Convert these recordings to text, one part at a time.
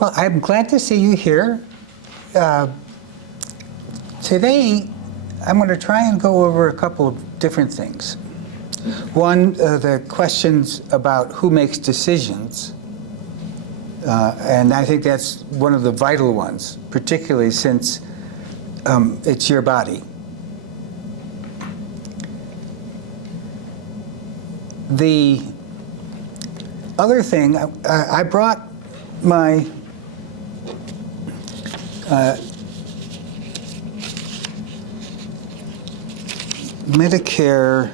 Well, I'm glad to see you here. Today, I'm going to try and go over a couple of different things. One, the questions about who makes decisions, and I think that's one of the vital ones, particularly since it's your body. The other thing, I brought my Medicare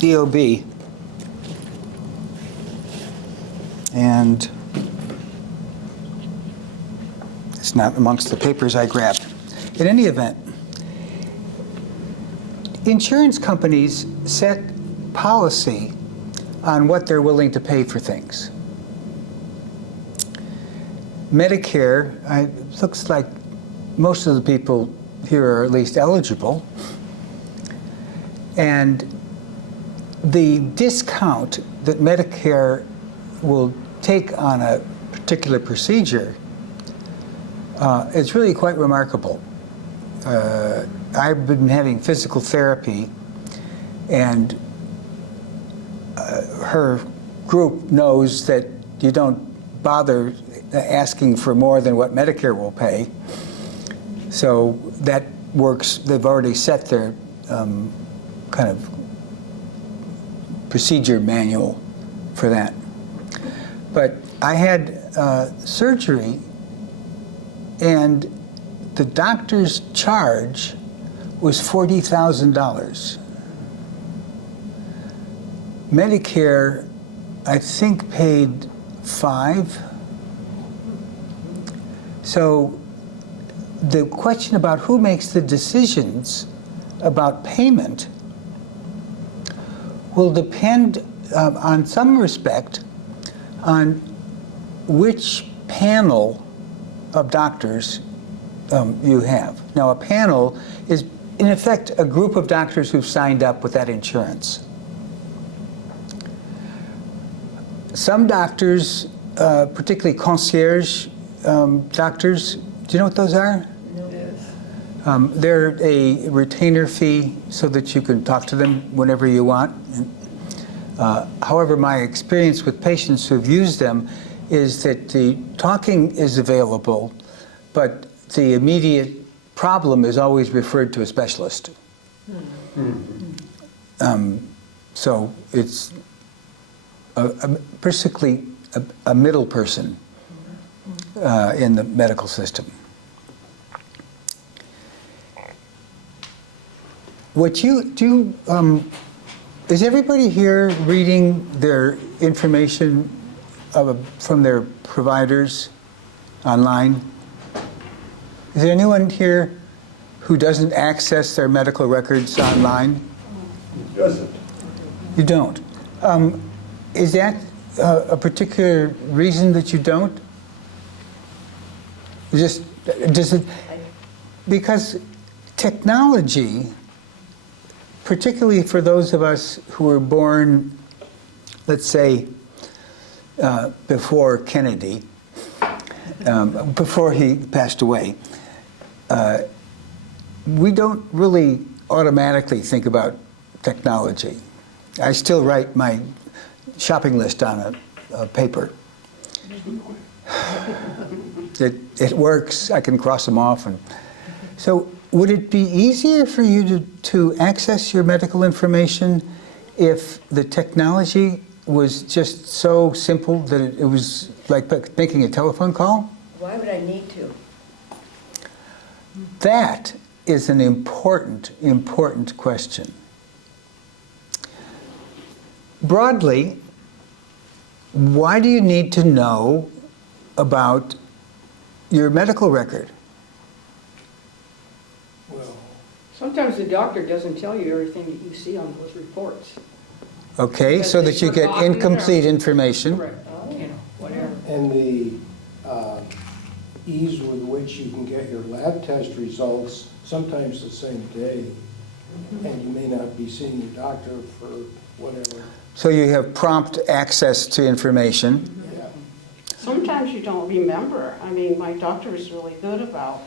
EOB, and it's not amongst the papers I grabbed. In any event, insurance companies set policy on what they're willing to pay for things. Medicare, it looks like most of the people here are at least eligible. And the discount that Medicare will take on a particular procedure is really quite remarkable. I've been having physical therapy, and her group knows that you don't bother asking for more than what Medicare will pay. So that works. They've already set their kind of procedure manual for that. But I had surgery, and the doctor's charge was $40,000. Medicare, I think, paid $5,000. So the question about who makes the decisions about payment will depend, on some respect, on which panel of doctors you have. Now, a panel is, in effect, a group of doctors who've signed up with that insurance. Some doctors, particularly concierge doctors, do you know what those are? No. They're a retainer fee so that you can talk to them whenever you want. However, my experience with patients who've used them is that the talking is available, but the immediate problem is always referred to a specialist. So it's basically a middle person in the medical system. What you do, is everybody here reading their information from their providers online? Is there anyone here who doesn't access their medical records online? Doesn't. You don't. Is that a particular reason that you don't? Does it? Because technology, particularly for those of us who were born, let's say, before Kennedy, before he passed away, we don't really automatically think about technology. I still write my shopping list on a paper. It works. I can cross them off. And so would it be easier for you to access your medical information if the technology was just so simple that it was like making a telephone call? Why would I need to? That is an important question. Broadly, why do you need to know about your medical record? Well, sometimes the doctor doesn't tell you everything that you see on those reports. Okay, Because so they that you get forgot incomplete information. Correct. You know, whatever. and the ease with which you can get your lab test results sometimes the same day, and you may not be seeing your doctor for whatever. So you have prompt access to information. Yeah. Sometimes you don't remember. I mean, my doctor is really good about,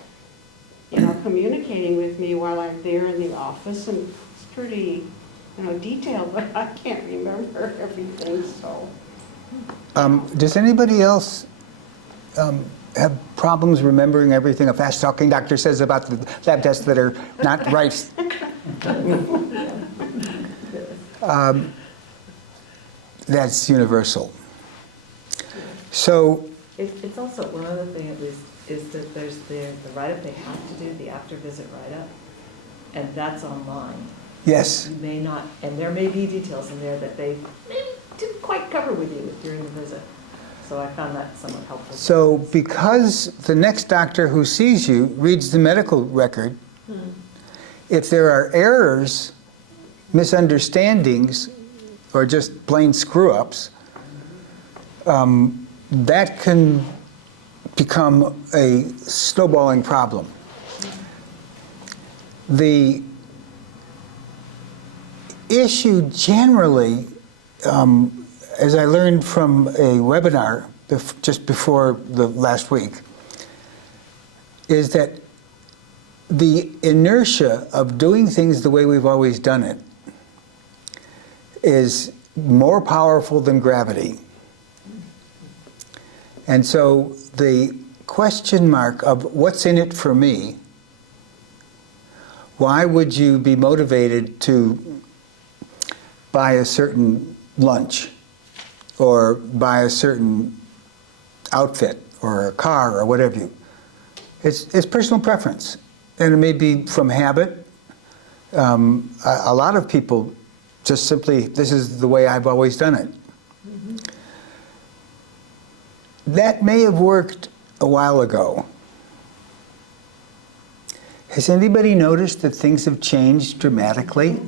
communicating with me while I'm there in the office, and it's pretty, detailed, but I can't remember everything, so. Does anybody else have problems remembering everything a fast-talking doctor says about the lab tests that are not right? That's universal. So, It's also, one other thing at least, is that there's the write-up they have to do, the after-visit write-up, and that's online. yes. You may not, and there may be details in there that they maybe didn't quite cover with you during the visit. So I found that somewhat helpful. So because the next doctor who sees you reads the medical record, if there are errors, misunderstandings, or just plain screw-ups, that can become a snowballing problem. The issue generally, as I learned from a webinar just before the last week, is that the inertia of doing things the way we've always done it is more powerful than gravity. And so the question mark of what's in it for me, why would you be motivated to buy a certain lunch or buy a certain outfit or a car or whatever it's personal preference. And it may be from habit. A lot of people just simply, this is the way I've always done it. That may have worked a while ago. Has anybody noticed that things have changed dramatically?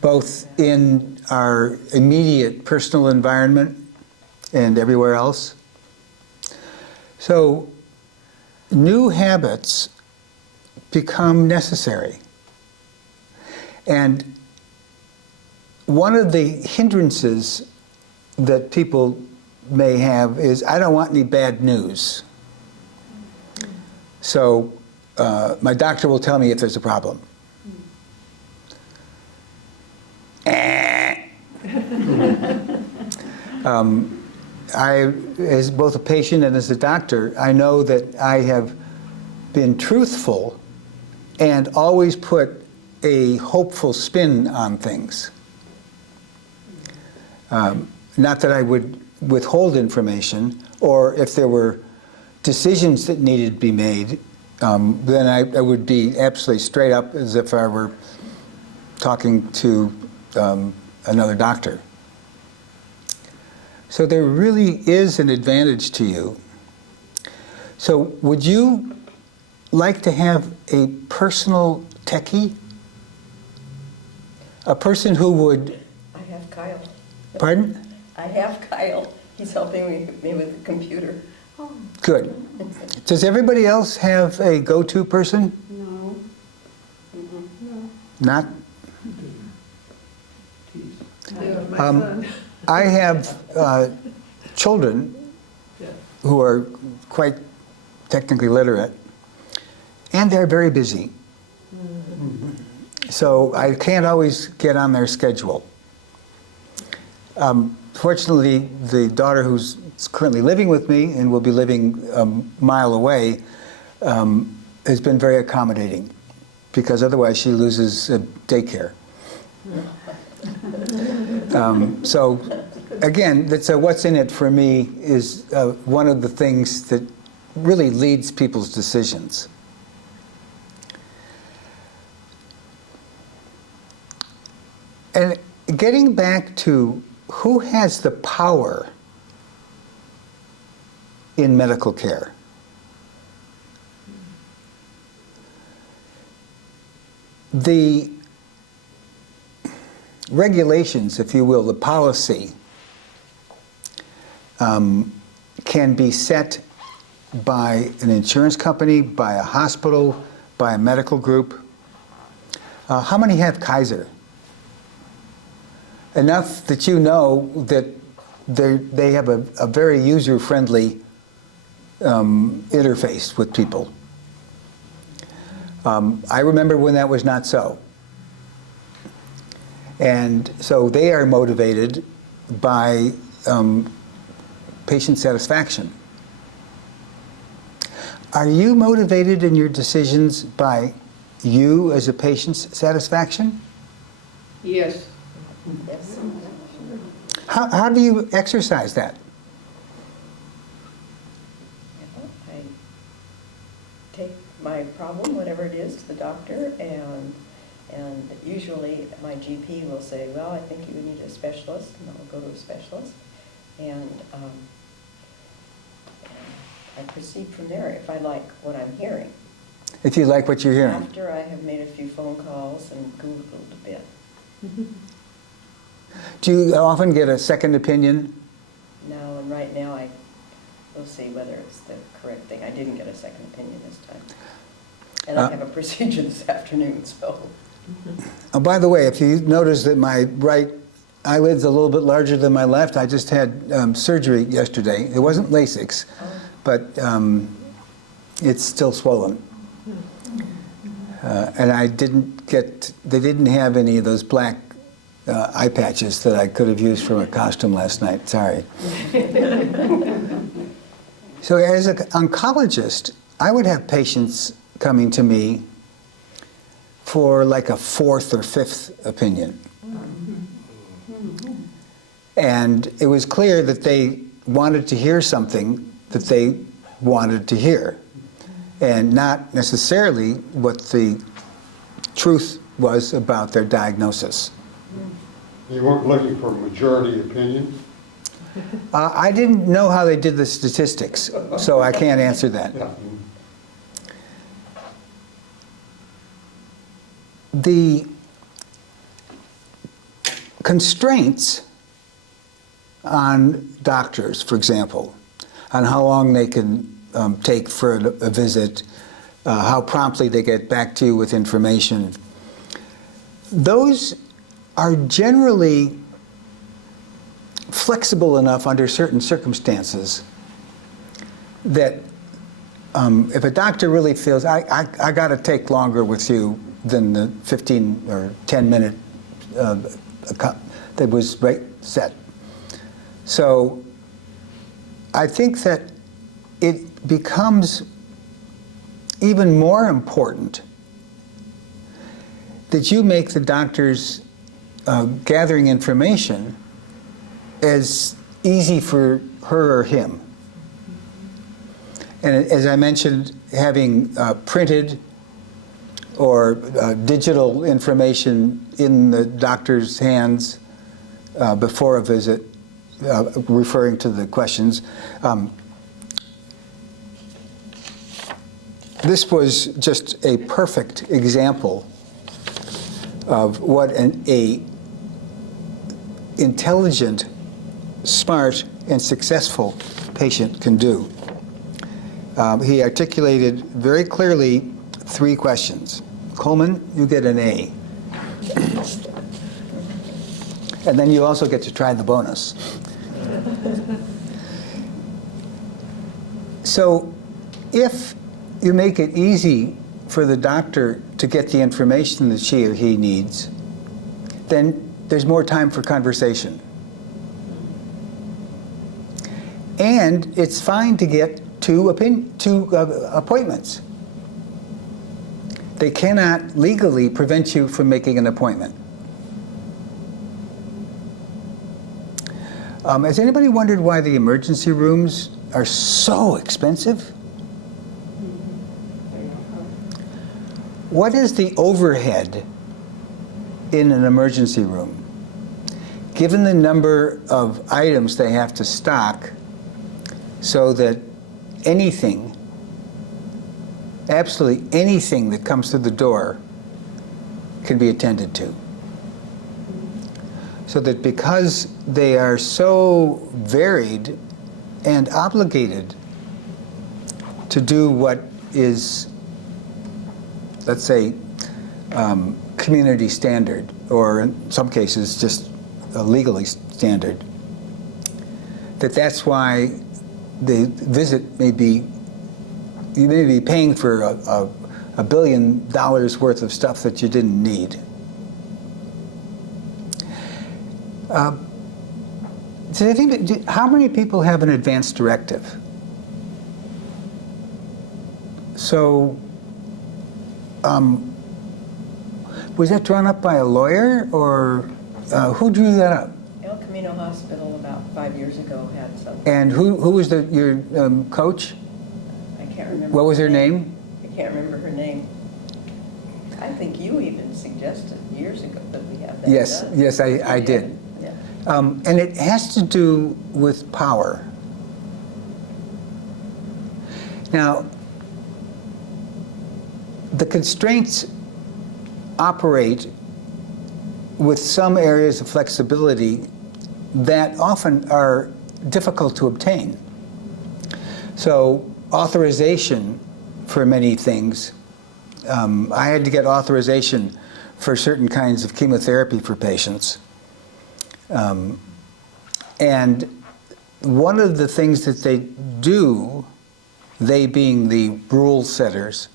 Both in our immediate personal environment and everywhere else? So, new habits become necessary. And one of the hindrances that people may have is, I don't want any bad news. So my doctor will tell me if there's a problem. As both a patient and as a doctor, I know that I have been truthful and always put a hopeful spin on things. Not that I would withhold information, or if there were decisions that needed to be made, then I would be absolutely straight up as if I were talking to another doctor. So there really is an advantage to you. So would you like to have a personal techie? A person who would... I have Kyle. Pardon? I have Kyle. He's helping me with the computer. Good. Does everybody else have a go-to person? No. No. Not? My son. I have children who are quite technically literate, and they're very busy. So I can't always get on their schedule. Fortunately, the daughter who's currently living with me and will be living a mile away has been very accommodating, because otherwise she loses daycare. So again, that's what's in it for me is one of the things that really leads people's decisions. And getting back to who has the power in medical care? The regulations, if you will, the policy, can be set by an insurance company, by a hospital, by a medical group. How many have Kaiser? enough that you know that they have a very user-friendly interface with people. I remember when that was not so. And so they are motivated by patient satisfaction. Are you motivated in your decisions by you as a patient's satisfaction? Yes. Yes. How do you exercise that? I take my problem, whatever it is, to the doctor, and usually my GP will say, well, I think you need a specialist, and I'll go to a specialist. And I proceed from there if I like what I'm hearing. If you like what you're hearing. After I have made a few phone calls and Googled a bit. Do you often get a second opinion? No, and right now I will see whether it's the correct thing. I didn't get a second opinion this time. And I have a procedure this afternoon, so. Oh, by the way, if you notice that my right eyelid's a little bit larger than my left, I just had surgery yesterday. It wasn't LASIX, but it's still swollen. And they didn't have any of those black eye patches that I could have used for my costume last night, sorry. So as an oncologist, I would have patients coming to me for like a fourth or fifth opinion. And it was clear that they wanted to hear something that they wanted to hear, and not necessarily what the truth was about their diagnosis. You weren't looking for majority opinion? I didn't know how they did the statistics, so I can't answer that. Yeah. The constraints on doctors, for example, on how long they can take for a visit, how promptly they get back to you with information, those are generally flexible enough under certain circumstances that if a doctor really feels, I got to take longer with you than the 15 or 10 minute that was right set. So I think that it becomes even more important that you make the doctor's gathering information as easy for her or him. And as I mentioned, having printed or digital information in the doctor's hands before a visit, referring to the questions. This was just a perfect example of what an intelligent, smart, and successful patient can do. He articulated very clearly 3 questions. Coleman, you get an A. And then you also get to try the bonus. So if you make it easy for the doctor to get the information that she or he needs, then there's more time for conversation. And it's fine to get two appointments. They cannot legally prevent you from making an appointment. Has anybody wondered why the emergency rooms are so expensive? What is the overhead in an emergency room? Given the number of items they have to stock so that anything, absolutely anything that comes through the door can be attended to. So that because they are so varied and obligated to do what is, let's say, community standard, or in some cases just legally standard, that's why the visit may be, you may be paying for $1 billion worth of stuff that you didn't need. So I think, how many people have an advance directive? So, was that drawn up by a lawyer, or who drew that up? El Camino Hospital about 5 years ago had something. And who was your coach? I can't remember. What was her name? I can't remember her name. I think you even suggested years ago that we have that Yes, done. yes, I did. Yeah. And it has to do with power. Now, the constraints operate with some areas of flexibility that often are difficult to obtain. So authorization for many things, I had to get authorization for certain kinds of chemotherapy for patients. And one of the things that they do, they being the rule setters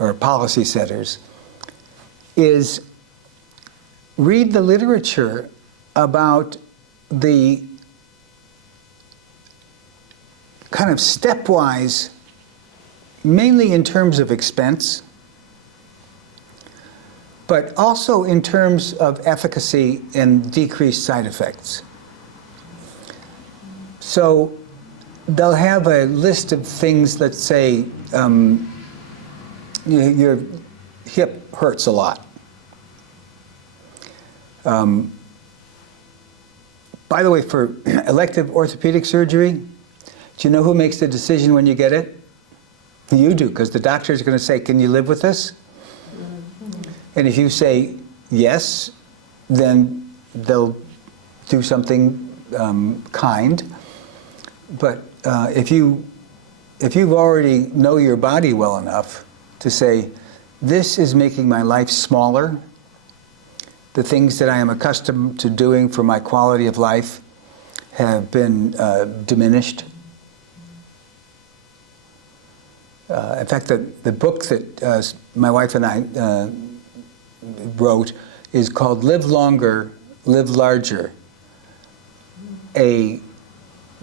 or policy setters, is read the literature about the kind of stepwise, mainly in terms of expense, but also in terms of efficacy and decreased side effects. So they'll have a list of things that say your hip hurts a lot. By the way, for elective orthopedic surgery, do you know who makes the decision when you get it? You do, because the doctor is going to say, can you live with this? And if you say yes, then they'll do something kind. But if you've already know your body well enough to say, this is making my life smaller, the things that I am accustomed to doing for my quality of life have been diminished. In fact, the book that my wife and I wrote is called Live Longer, Live Larger, a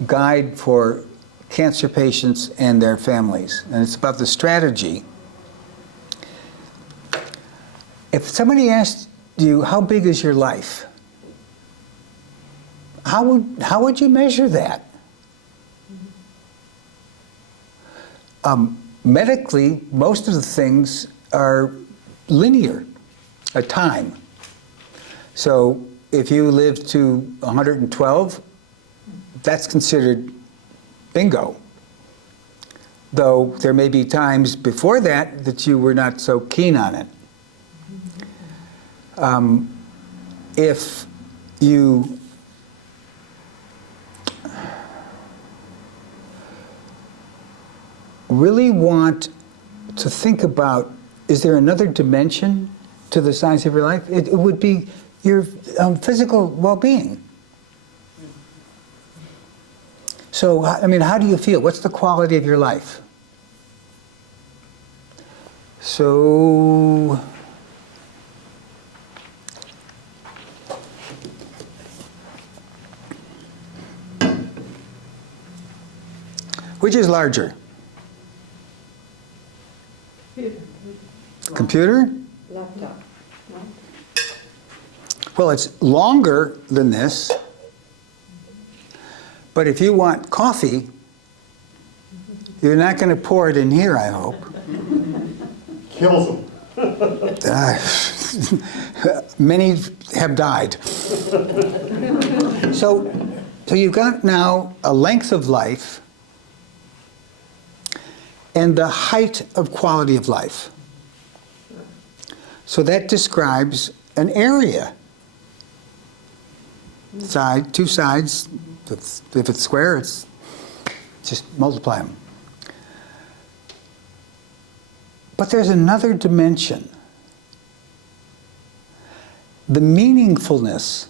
guide for cancer patients and their families. And it's about the strategy. If somebody asked you, how big is your life? How would you measure that? Medically, most of the things are linear, a time. So if you live to 112, that's considered bingo. Though there may be times before that you were not so keen on it. If you really want to think about, is there another dimension to the size of your life? It would be your physical well-being. So, I mean, how do you feel? What's the quality of your life? So, which is larger? Computer? Laptop. Well, it's longer than this, but if you want coffee, you're not going to pour it in here, I hope. Kills them. Many have died. So you've got now a length of life and the height of quality of life. So that describes an area. Side, two sides. If it's square, it's just multiply them. But there's another dimension. The meaningfulness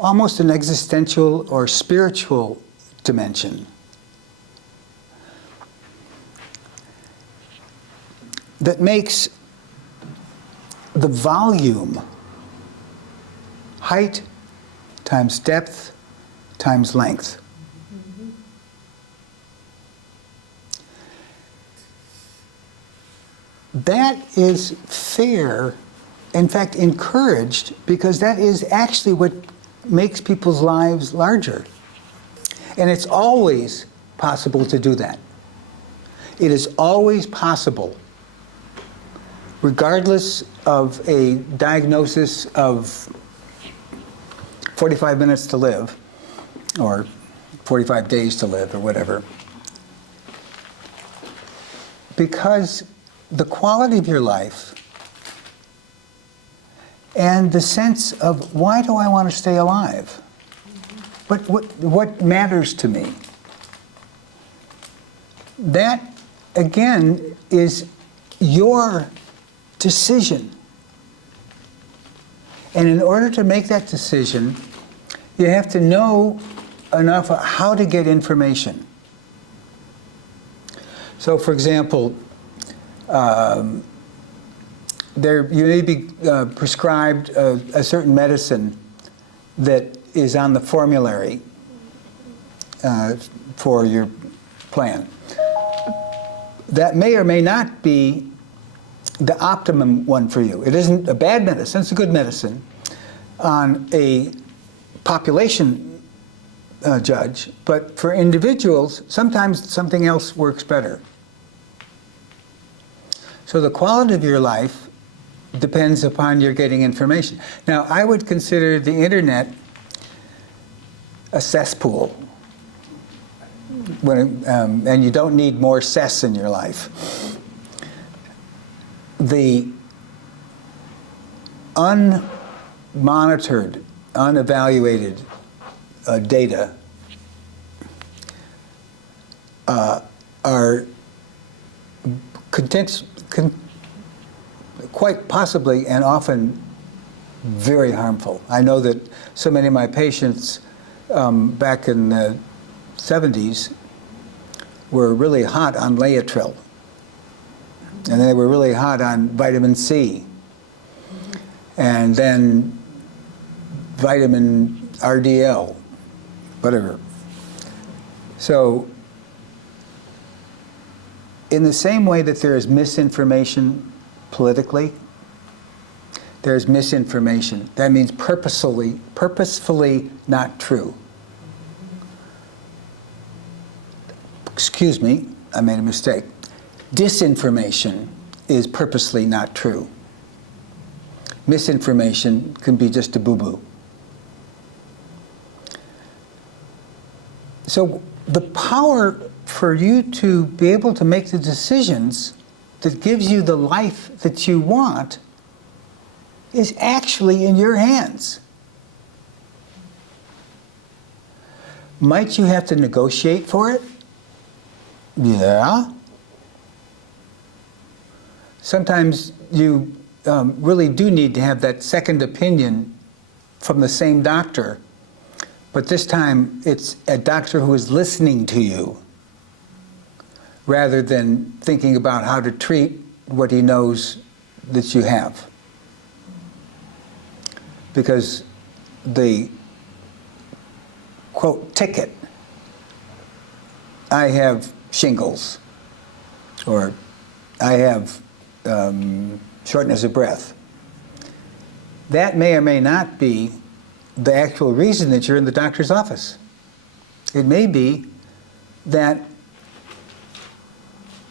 almost an existential or spiritual dimension. That makes the volume, height times depth times length. That is fair, in fact encouraged, because that is actually what makes people's lives larger. And it's always possible to do that. It is always possible, regardless of a diagnosis of 45 minutes to live, or 45 days to live, or whatever, because the quality of your life and the sense of, why do I want to stay alive? What matters to me? That, again, is your decision. And in order to make that decision, you have to know enough how to get information. So, for example, you may be prescribed a certain medicine that is on the formulary for your plan. That may or may not be the optimum one for you. It isn't a bad medicine, it's a good medicine on a population judge, but for individuals, sometimes something else works better. So the quality of your life depends upon your getting information. Now, I would consider the internet a cesspool, and you don't need more cess in your life. The unmonitored, unevaluated data are quite possibly and often very harmful. I know that so many of my patients back in the 70s were really hot on Laetrile, and they were really hot on vitamin C, and then vitamin RDL, whatever. So in the same way that there is misinformation politically, there's misinformation. That means purposefully not true. Excuse me, I made a mistake. Disinformation is purposely not true. Misinformation can be just a boo-boo. So the power for you to be able to make the decisions that gives you the life that you want is actually in your hands. Might you have to negotiate for it? Yeah. Sometimes you really do need to have that second opinion from the same doctor, but this time it's a doctor who is listening to you rather than thinking about how to treat what he knows that you have. Because the, quote, ticket, I have shingles, or I have shortness of breath, that may or may not be the actual reason that you're in the doctor's office. It may be that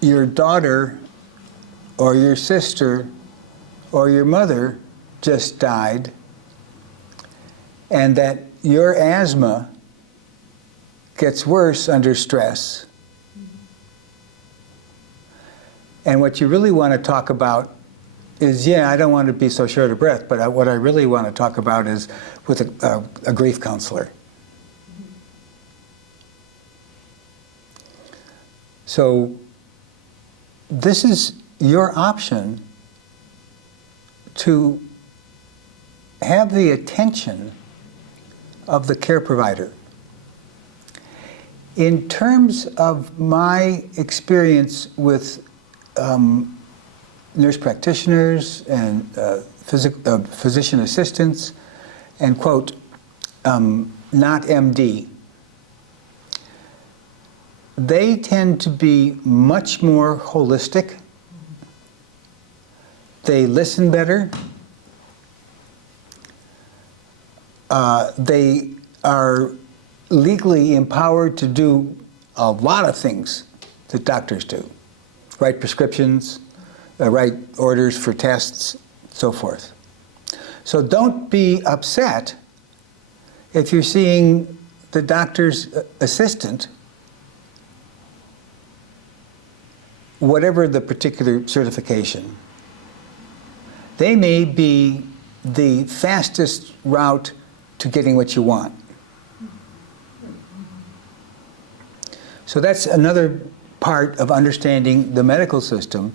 your daughter or your sister or your mother just died, and that your asthma gets worse under stress. And what you really want to talk about is, yeah, I don't want to be so short of breath, but what I really want to talk about is with a grief counselor. So this is your option to have the attention of the care provider. In terms of my experience with nurse practitioners and physician assistants and, quote, not MD, they tend to be much more holistic. They listen better. They are legally empowered to do a lot of things that doctors do. Write prescriptions, write orders for tests, so forth. So don't be upset if you're seeing the doctor's assistant, whatever the particular certification. They may be the fastest route to getting what you want. So that's another part of understanding the medical system,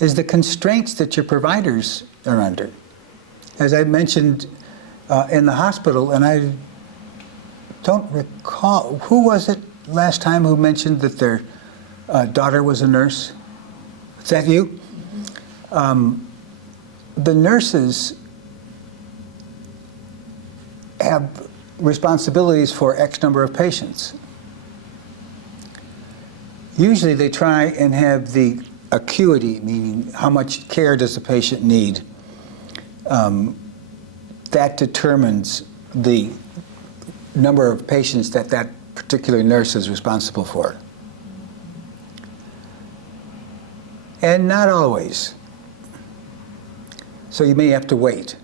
is the constraints that your providers are under. As I mentioned in the hospital, and I don't recall, who was it last time who mentioned that their daughter was a nurse? Is that you? The nurses have responsibilities for X number of patients. Usually they try and have the acuity, meaning how much care does the patient need. That determines the number of patients that that particular nurse is responsible for. And not always. So you may have to wait.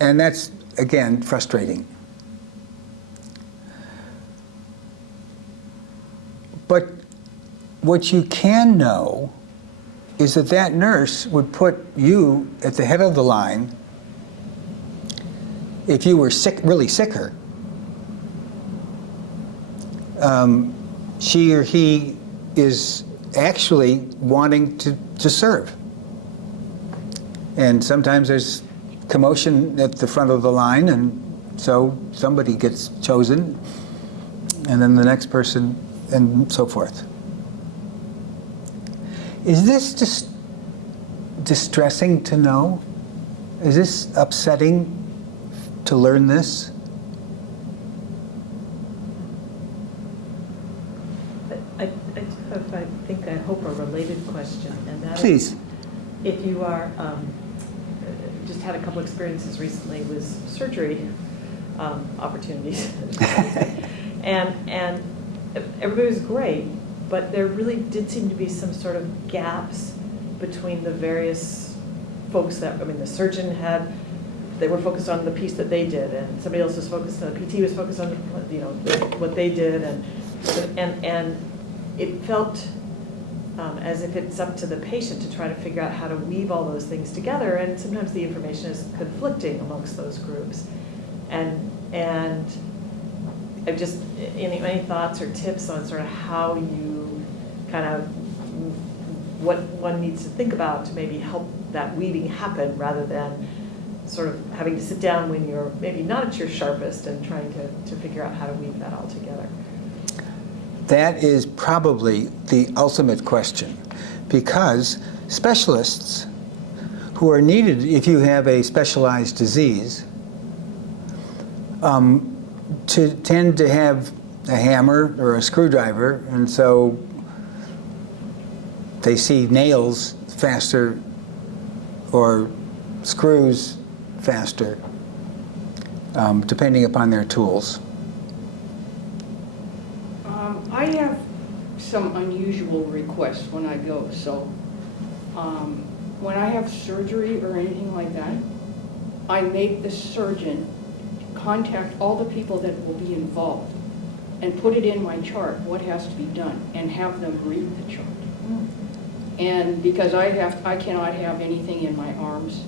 And that's, again, frustrating. But what you can know is that that nurse would put you at the head of the line if you were sick, really sicker. She or he is actually wanting to serve. And sometimes there's commotion at the front of the line, and so somebody gets chosen, and then the next person, and so forth. Is this just distressing to know? Is this upsetting to learn this? I hope a related question, and that Please. is, if you are, just had a couple experiences recently with surgery opportunities, and everybody was great, but there really did seem to be some sort of gaps between the various folks that, I mean, the surgeon had, they were focused on the piece that they did, and somebody else was focused on, the PT was focused on, you know, what they did, and it felt as if it's up to the patient to try to figure out how to weave all those things together, and sometimes the information is conflicting amongst those groups. And I've just, any thoughts or tips on sort of how you kind of, what one needs to think about to maybe help that weaving happen, rather than sort of having to sit down when you're maybe not at your sharpest and trying to figure out how to weave that all together? That is probably the ultimate question, because specialists who are needed if you have a specialized disease tend to have a hammer or a screwdriver, and so they see nails faster or screws faster, depending upon their tools. I have some unusual requests when I go, so when I have surgery or anything like that, I make the surgeon contact all the people that will be involved and put it in my chart, what has to be done, and have them read the chart. And because I cannot have anything in my arms,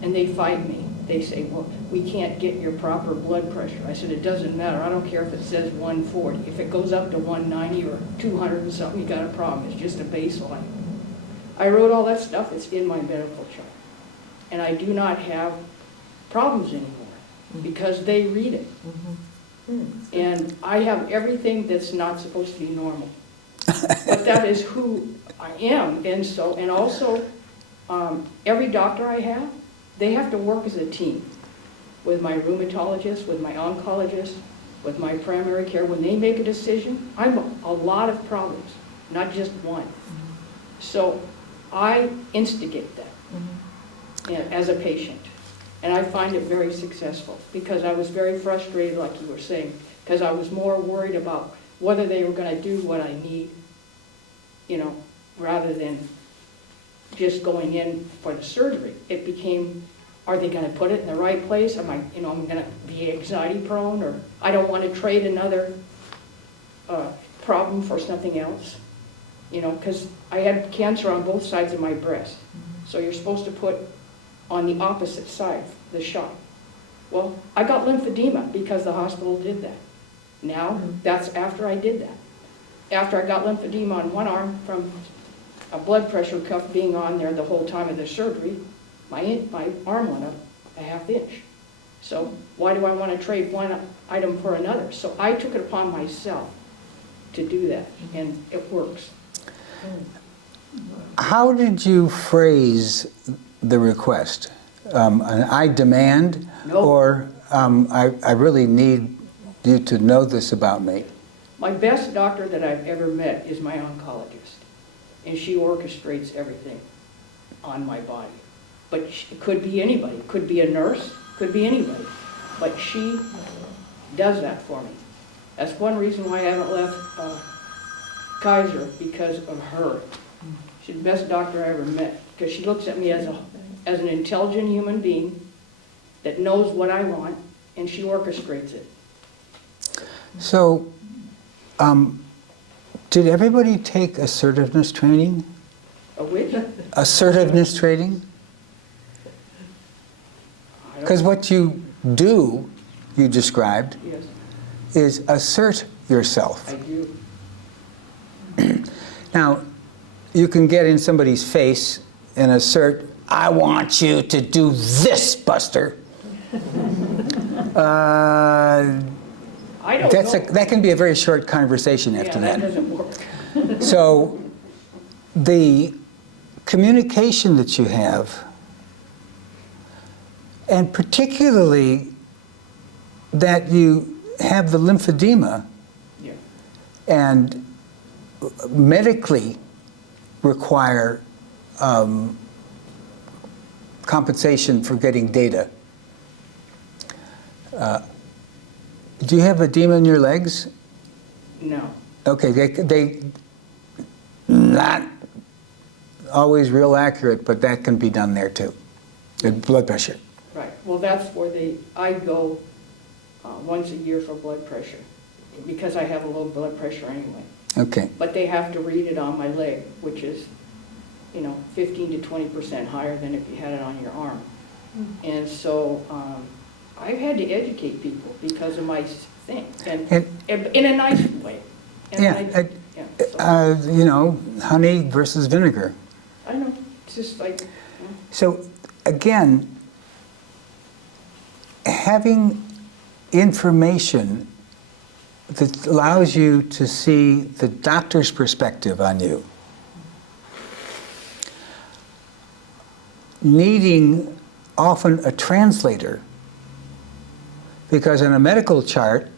and they fight me. They say, well, we can't get your proper blood pressure. I said, it doesn't matter. I don't care if it says 140. If it goes up to 190 or 200 and something, you got a problem. It's just a baseline. I wrote all that stuff. It's in my medical chart. And I do not have problems anymore. because they read it. And I have everything that's not supposed to be normal. But that is who I am, and so, and also, every doctor I have, they have to work as a team with my rheumatologist, with my oncologist, with my primary care. When they make a decision, I'm a lot of problems, not just one. So I instigate that as a patient. And I find it very successful because I was very frustrated, like you were saying, because I was more worried about whether they were going to do what I need, rather than just going in for the surgery. It became, are they going to put it in the right place? Am I, I'm going to be anxiety prone, or I don't want to trade another problem for something else, because I had cancer on both sides of my breast. So you're supposed to put on the opposite side, the shot. Well, I got lymphedema because the hospital did that. Now, that's after I did that. After I got lymphedema on one arm from a blood pressure cuff being on there the whole time of the surgery, my arm went up a ½ inch. So why do I want to trade one item for another? So I took it upon myself to do that, and it works. How did you phrase the request? I demand, No. or I really need you to know this about me? My best doctor that I've ever met is my oncologist, and she orchestrates everything on my body. But it could be anybody, could be a nurse, could be anybody, but she does that for me. That's one reason why I haven't left Kaiser, because of her. She's the best doctor I ever met, because she looks at me as an intelligent human being that knows what I want, and she orchestrates it. So, did everybody take assertiveness training? A which? Assertiveness training? Because what you do, you described, Yes, is assert yourself. I do. Now, you can get in somebody's face and assert, I want you to do this, Buster. I don't know. That can be a very short conversation after Yeah, that that. doesn't work. So the communication that you have, and particularly that you have the lymphedema Yeah. and medically require compensation for getting data. Do you have edema in your legs? No. Okay, they not always real accurate, but that can be done there too. The blood pressure. Right. Well, that's where I go once a year for blood pressure, because I have a low blood pressure anyway. Okay. But they have to read it on my leg, which is, 15 to 20% higher than if you had it on your arm. And so I've had to educate people because of my thing, and in a nice way. And honey versus vinegar. I know, it's just like, So again, having information that allows you to see the doctor's perspective on you, needing often a translator, because in a medical chart,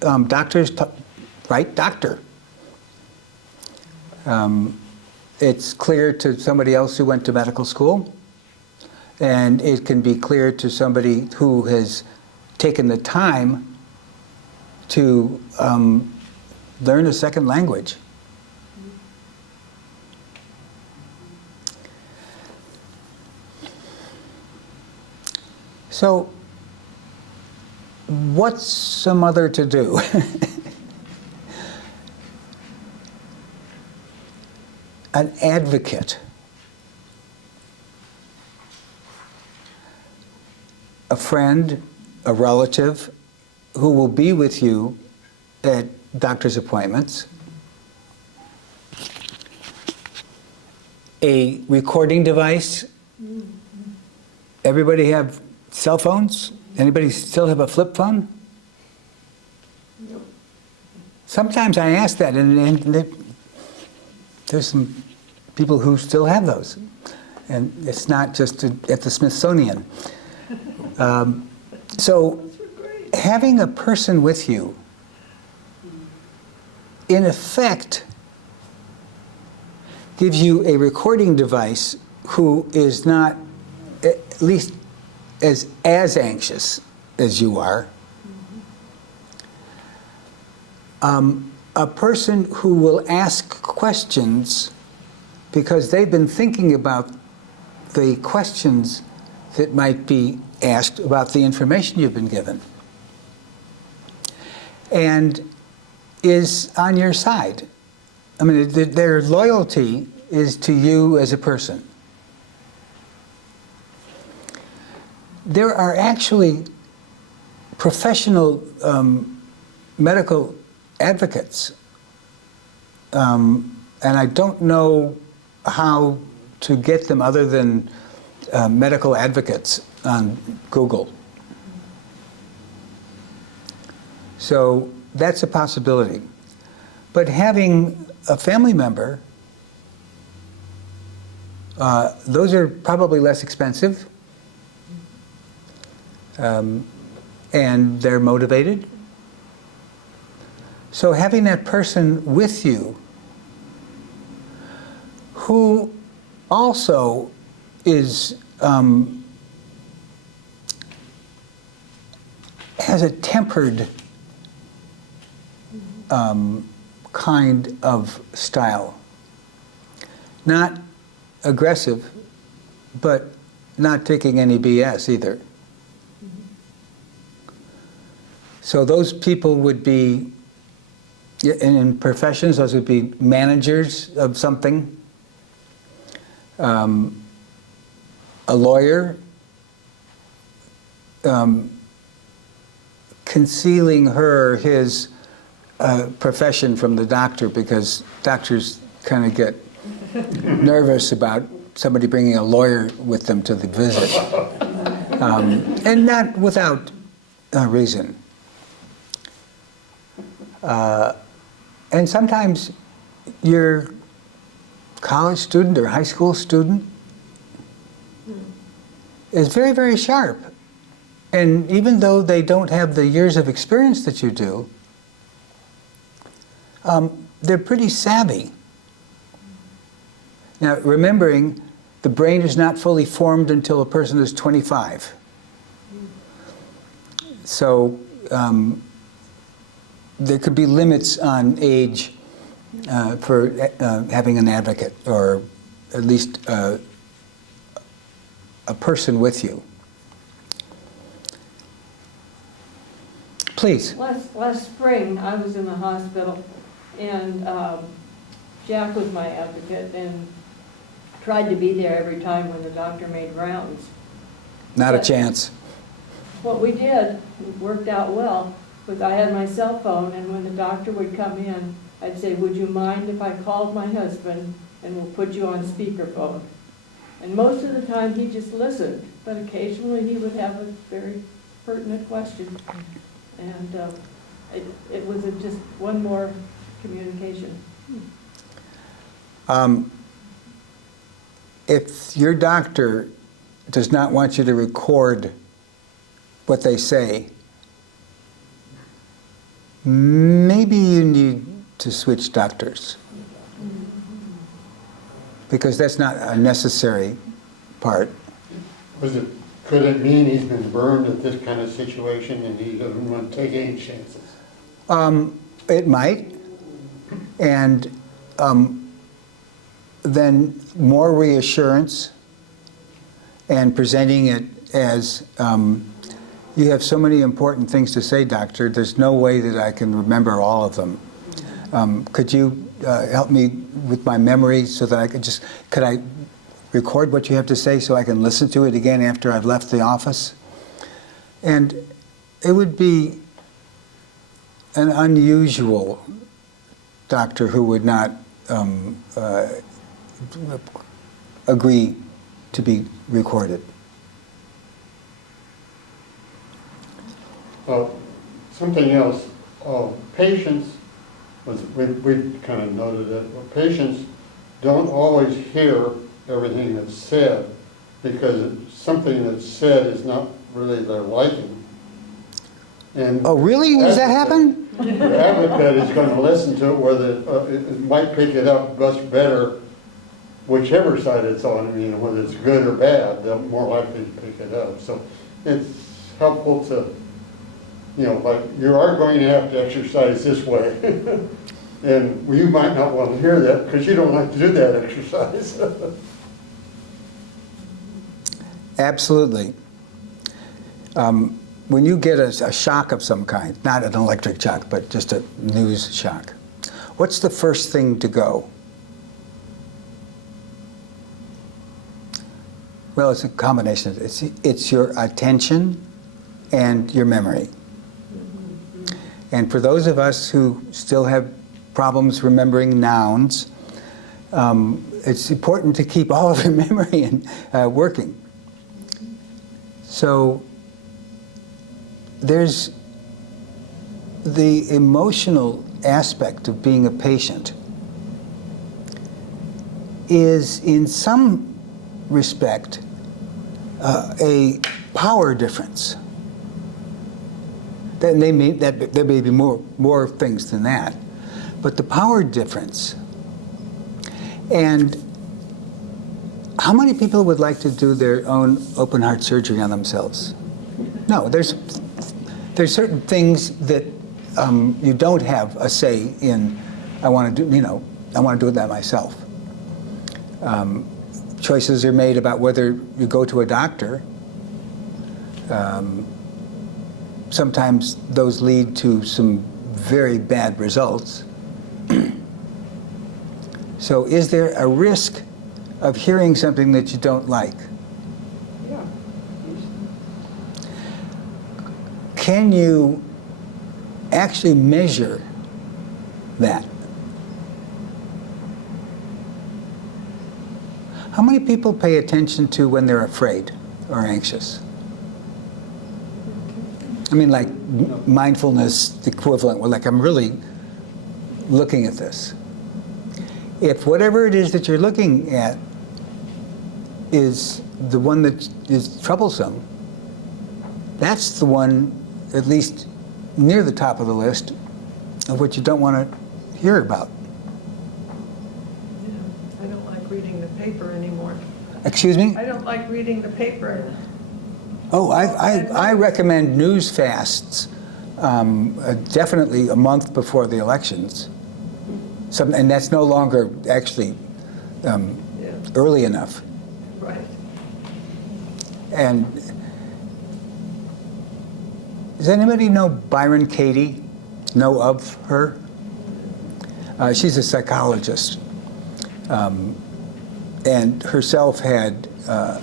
doctors write doctor. It's clear to somebody else who went to medical school, and it can be clear to somebody who has taken the time to learn a second language. So, what's some other to do? An advocate, a friend, a relative who will be with you at doctor's appointments, a recording device. Everybody have cell phones Anybody still have a flip phone? Sometimes I ask that, and there's some people who still have those. And it's not just at the Smithsonian. So having a person with you, in effect, gives you a recording device who is not at least as anxious as you are. A person who will ask questions because they've been thinking about the questions that might be asked about the information you've been given, and is on your side. I mean, their loyalty is to you as a person. There are actually professional medical advocates, and I don't know how to get them other than medical advocates on Google. So that's a possibility. But having a family member, those are probably less expensive, and they're motivated. So having that person with you who also is has a tempered kind of style. Not aggressive, but not taking any BS either. So those people would be, in professions, those would be managers of something, a lawyer, concealing his profession from the doctor, because doctors kind of get nervous about somebody bringing a lawyer with them to the visit, and not without reason. And sometimes your college student or high school student is very, very sharp. And even though they don't have the years of experience that you do, they're pretty savvy. Now, remembering the brain is not fully formed until a person is 25. So there could be limits on age for having an advocate, or at least a person with you. Please. Last spring, I was in the hospital, and Jack was my advocate and tried to be there every time when the doctor made rounds. Not a But chance. What we did, it worked out well, was I had my cell phone, and when the doctor would come in, I'd say, "Would you mind if I called my husband and we'll put you on speakerphone?" And most of the time, he just listened, but occasionally he would have a very pertinent question. And it was just one more communication. If your doctor does not want you to record what they say, maybe you need to switch doctors, because that's not a necessary part. Could it mean he's been burned at this kind of situation and he doesn't want to take any chances? It might, and then more reassurance and presenting it as, you have so many important things to say, doctor, there's no way that I can remember all of them. Could you help me with my memory so that I could I record what you have to say so I can listen to it again after I've left the office? And it would be an unusual doctor who would not agree to be recorded. Something else, patients, we kind of noted it, but patients don't always hear everything that's said because something that's said is not really their liking. And Oh, really? Does that happen? the advocate is going to listen to it, whether it might pick it up much better, whichever side it's on. I mean, whether it's good or bad, they're more likely to pick it up. So it's helpful to, you know, like, you are going to have to exercise this way. And you might not want to hear that because you don't like to do that exercise. Absolutely. When you get a shock of some kind, not an electric shock, but just a news shock, what's the first thing to go? Well, it's a combination. It's your attention and your memory. And for those of us who still have problems remembering nouns, it's important to keep all of your memory working. So there's the emotional aspect of being a patient is in some respect a power difference. There may be more things than that, but the power difference. And how many people would like to do their own open heart surgery on themselves? No, there's certain things that you don't have a say in. I want to do, I want to do that myself. Choices are made about whether you go to a doctor. Sometimes those lead to some very bad results. So is there a risk of hearing something that you don't like? Yeah. Can you actually measure that? How many people pay attention to when they're afraid or anxious? I mean, like mindfulness equivalent, where like I'm really looking at this. If whatever it is that you're looking at is the one that is troublesome, that's the one, at least near the top of the list, of what you don't want to hear about. I don't like reading the paper anymore. Excuse me? I don't like reading the paper. Oh, I recommend news fasts, definitely a month before the elections. And that's no longer actually early enough. Right. And does anybody know Byron Katie? Know of her? She's a psychologist, and herself had a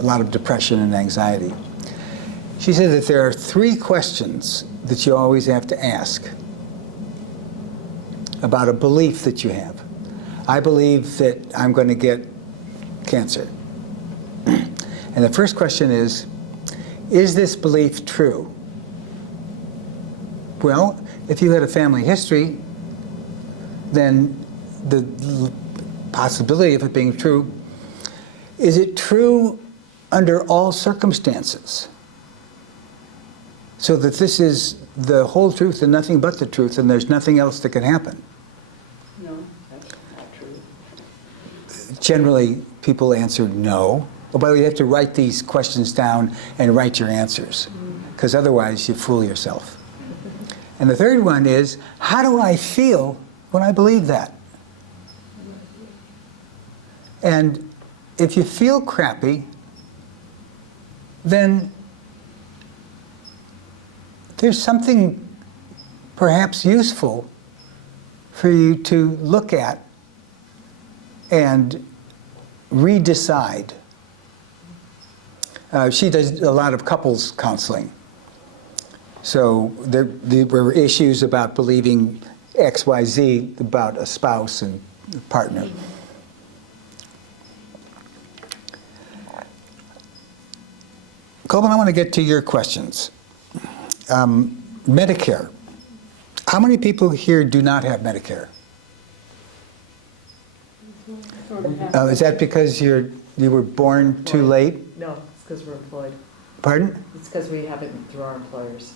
lot of depression and anxiety. She said that there are 3 questions that you always have to ask about a belief that you have. I believe that I'm going to get cancer. And the first question is this belief true? Well, if you had a family history, then the possibility of it being true, is it true under all circumstances? So that this is the whole truth and nothing but the truth, and there's nothing else that can happen. No, that's not true. Generally, people answer no. Oh, by the way, you have to write these questions down and write your answers, because otherwise you fool yourself. And the third one is, how do I feel when I believe that? And if you feel crappy, then there's something perhaps useful for you to look at and redecide. She does a lot of couples counseling. So there were issues about believing X, Y, Z about a spouse and a partner. Coleman, I want to get to your questions. Medicare. How many people here do not have Medicare? Sort of have- Is that because you were born too late? No, it's because we're employed. Pardon? It's because we have it through our employers.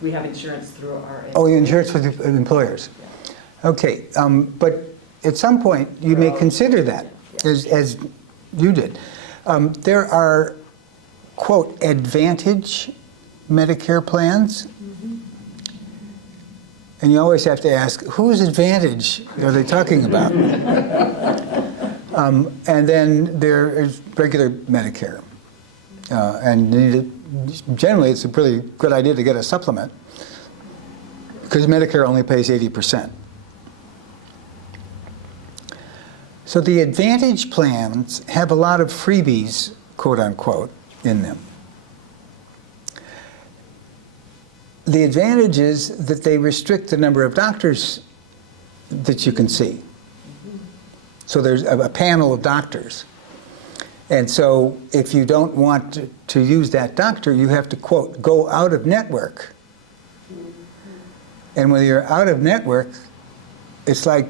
We have insurance through our. Oh, your insurance with the employers. Okay, but at some point, you may consider that, as you did. There are, quote, advantage Medicare plans. And you always have to ask, whose advantage are they talking about? And then there is regular Medicare. Generally, it's a pretty good idea to get a supplement because Medicare only pays 80%. So the advantage plans have a lot of freebies, quote unquote, in them. The advantage is that they restrict the number of doctors that you can see. So there's a panel of doctors. And so if you don't want to use that doctor, you have to, quote, go out of network. And when you're out of network, it's like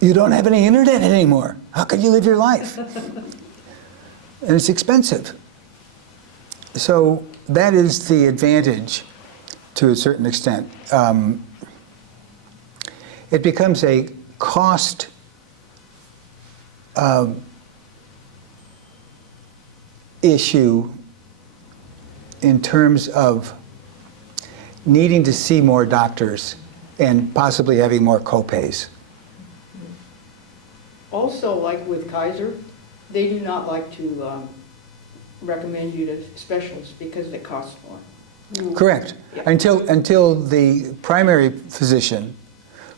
you don't have any internet anymore. How can you live your life? And it's expensive. So that is the advantage to a certain extent. It becomes a cost issue in terms of needing to see more doctors and possibly having more co-pays. Also, like with Kaiser, they do not like to recommend you to specialists because it costs more. Correct. Yeah. Until the primary physician,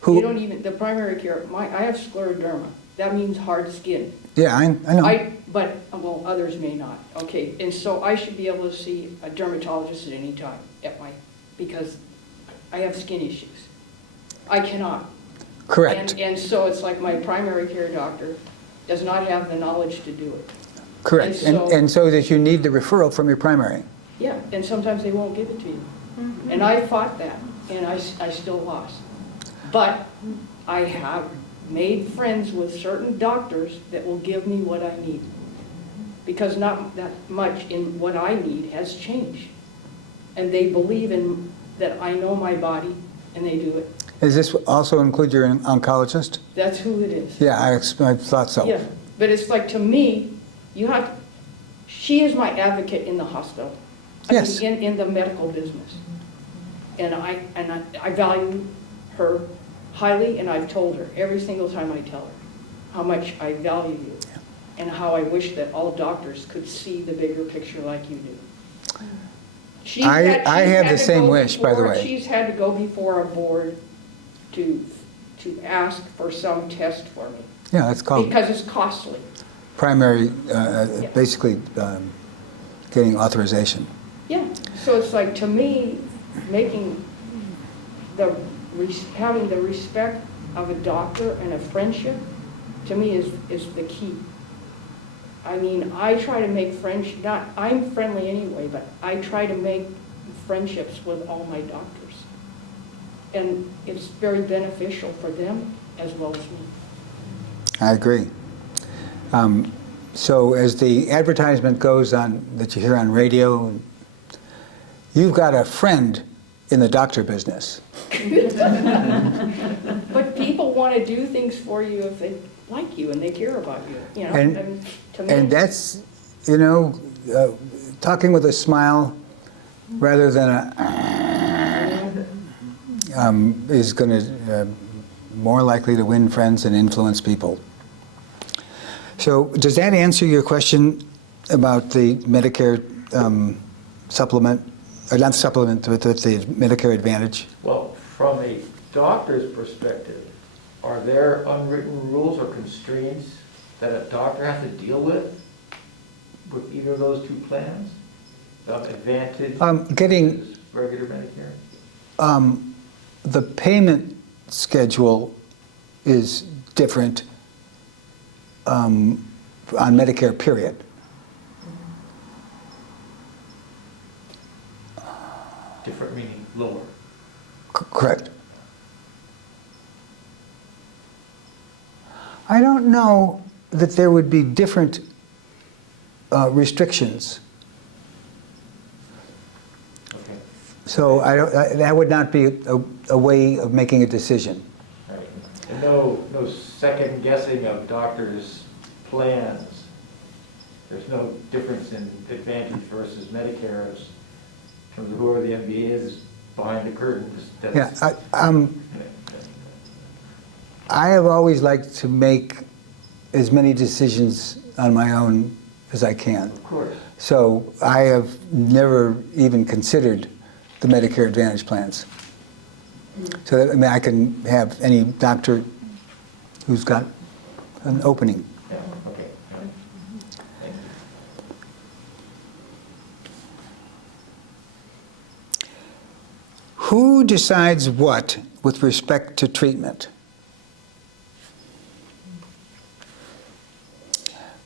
You who, don't even, the primary care, I have scleroderma. That means hard skin. yeah, I know. But, well, others may not. Okay, and so I should be able to see a dermatologist at any time because I have skin issues. I cannot. Correct. And so it's like my primary care doctor does not have the knowledge to do it. Correct. And so that you need the referral from your primary. Yeah, and sometimes they won't give it to you. And I fought that, and I still lost. But I have made friends with certain doctors that will give me what I need. Because not that much in what I need has changed. And they believe in that I know my body, and they do it. Does this also include your oncologist? That's who it is. Yeah, I thought so. Yeah, but it's like, to me, she is my advocate in the hospital. Yes. I mean, in the medical business. And I value her highly, and I've told her every single time I tell her how much I value you and how I wish that all doctors could see the bigger picture like you do. I have the same wish, by the way. She's had to go before a board to ask for some test for me. Yeah, that's called Because it's costly. primary, basically getting authorization. Yeah, so it's like, to me, making having the respect of a doctor and a friendship, to me is the key. I mean, I try to make I'm friendly anyway, but I try to make friendships with all my doctors. And it's very beneficial for them as well as me. I agree. So as the advertisement goes on, that you hear on radio, you've got a friend in the doctor business. But people want to do things for you if they like you and they care about you, you know? And- to me, And that's, talking with a smile rather than is going to more likely to win friends and influence people. So does that answer your question about the Medicare supplement, or not supplement, but the Medicare Advantage? Well, from a doctor's perspective, are there unwritten rules or constraints that a doctor has to deal with either of those two plans? Advantage versus regular Medicare? The payment schedule is different on Medicare, period. Different meaning lower. Correct. I don't know that there would be different restrictions. Okay. So that would not be a way of making a decision. Right. And no second guessing of doctors' plans. There's no difference in Advantage versus Medicare in terms of whoever the MBA is behind the curtain. Yeah, I have always liked to make as many decisions on my own as I can. Of course. So I have never even considered the Medicare Advantage plans. So that, I mean, I can have any doctor who's got an opening. Yeah, okay. Thank you. Who decides what with respect to treatment?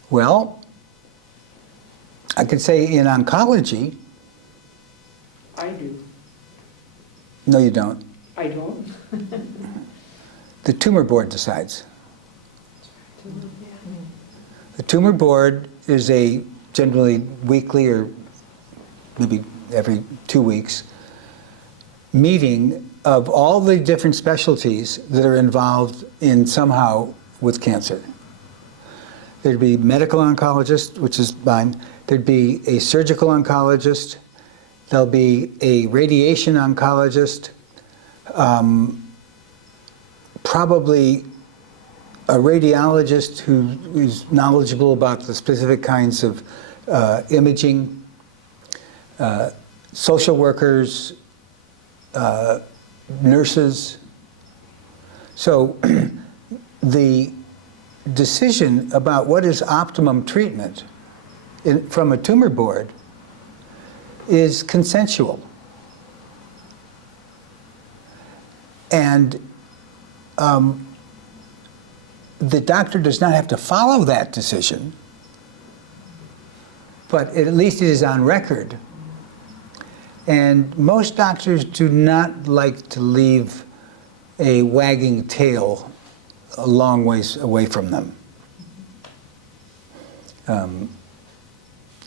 Well, I could say in oncology, I do. no you don't. I don't. The tumor board decides. The tumor board is a generally weekly or maybe every 2 weeks meeting of all the different specialties that are involved in somehow with cancer. There'd be medical oncologist, which is mine. There'd be a surgical oncologist. There'll be a radiation oncologist, probably a radiologist who is knowledgeable about the specific kinds of imaging, social workers, nurses. So the decision about what is optimum treatment from a tumor board is consensual. And the doctor does not have to follow that decision, but at least it is on record. And most doctors do not like to leave a wagging tail a long ways away from them.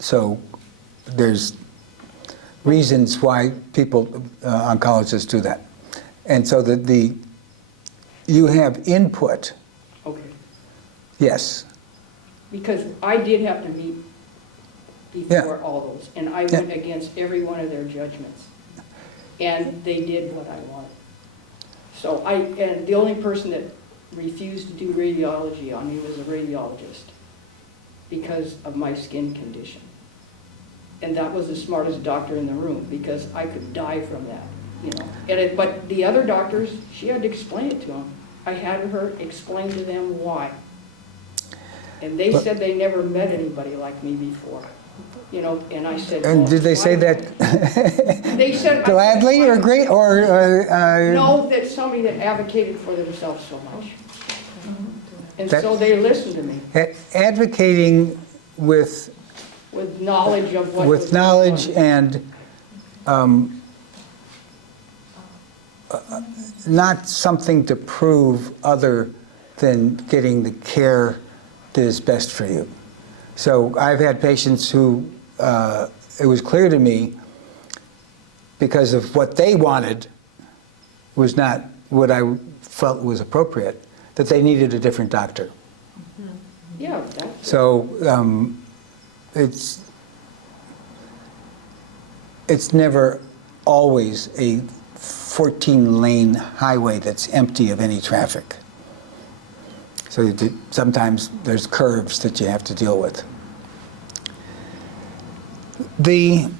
So there's reasons why people, oncologists do that. And so that you have input, Okay. yes. Because I did have to meet before all those, and I went against every one of their judgments. And they did what I wanted. So and the only person that refused to do radiology on me was a radiologist because of my skin condition. And that was the smartest doctor in the room because I could die from that, you know. But the other doctors, she had to explain it to them. I had her explain to them why. And they said they never met anybody like me before, you know, and I said, And well, did they say that They said gladly or great or? No, that somebody that advocated for themselves so much. And That- so they listened to me Advocating with knowledge of what was knowledge going on. and not something to prove other than getting the care that is best for you. So I've had patients who, it was clear to me, because of what they wanted was not what I felt was appropriate, that they needed a different doctor. Yeah, that's. So it's never always a 14-lane highway that's empty of any traffic. So sometimes there's curves that you have to deal with. The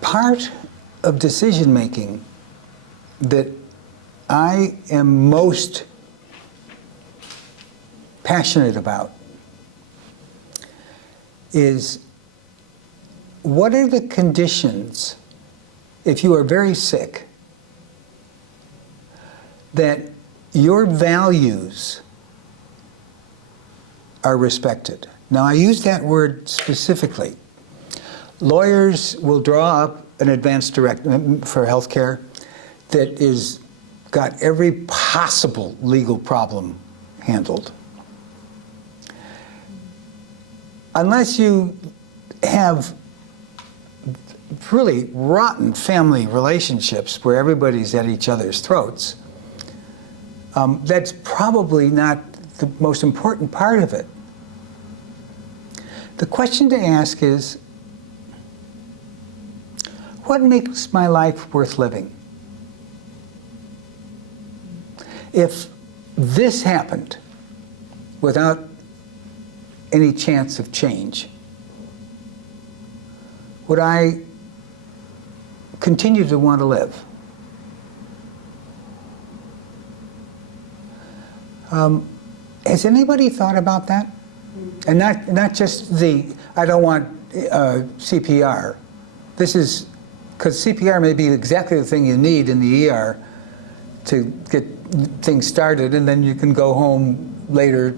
part of decision making that I am most passionate about is what are the conditions, if you are very sick, that your values are respected. Now, I use that word specifically. Lawyers will draw up an advance directive for healthcare that is got every possible legal problem handled. Unless you have really rotten family relationships where everybody's at each other's throats, that's probably not the most important part of it. The question to ask is, what makes my life worth living? If this happened without any chance of change, would I continue to want to live? Has anybody thought about that? And not just I don't want CPR. This is, because CPR may be exactly the thing you need in the ER to get things started, and then you can go home later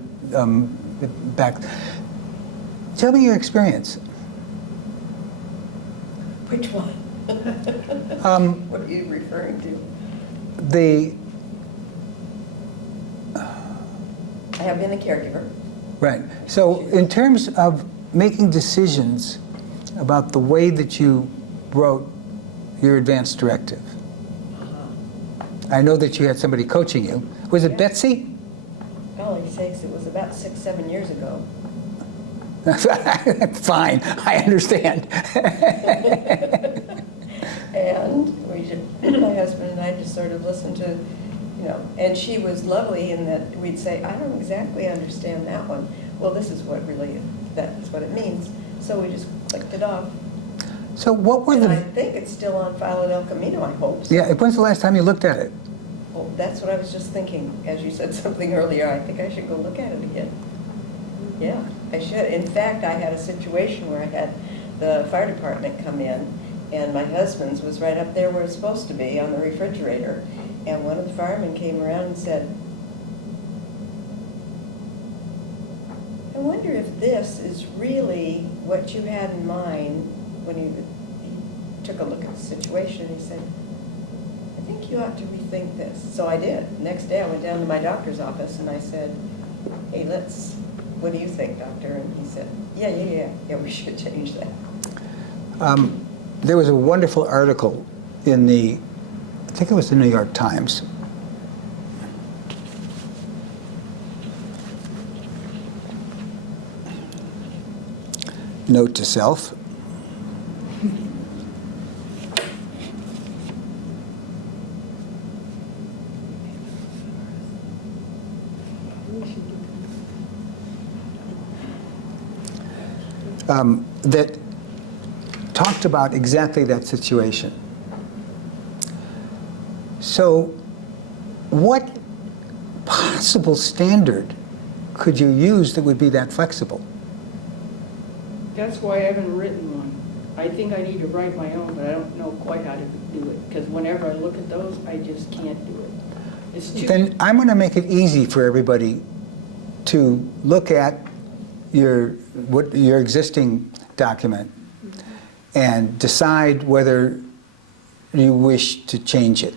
back. Tell me your experience. Which one? What are you referring to? I have been a caregiver. Right. So in terms of making decisions about the way that you wrote your advance directive, I know that you had somebody coaching you. Was it Betsy? Golly sakes, it was about 6-7 years ago. Fine, I understand. And my husband and I just sort of listened to, and she was lovely in that we'd say, I don't exactly understand that one. Well, this is what really, that's what it means. So we just clicked it off. So what were And I the... think it's still on file at El Camino, I hope. So. Yeah, when's the last time you looked at it? Well, that's what I was just thinking. As you said something earlier, I think I should go look at it again. Yeah, I should. In fact, I had a situation where I had the fire department come in, and my husband's was right up there where it's supposed to be on the refrigerator. And one of the firemen came around and said, I wonder if this is really what you had in mind when he took a look at the situation. He said, I think you ought to rethink this. So I did. Next day I went down to my doctor's office and I said, hey, what do you think, doctor? And he said, yeah, we should change that. There was a wonderful article in I think it was the New York Times. Note to self. That talked about exactly that situation. So what possible standard could you use that would be that flexible? That's why I haven't written one. I think I need to write my own, but I don't know quite how to do it, because whenever I look at those, I just can't do it. It's too... Then I'm going to make it easy for everybody to look at your existing document and decide whether you wish to change it.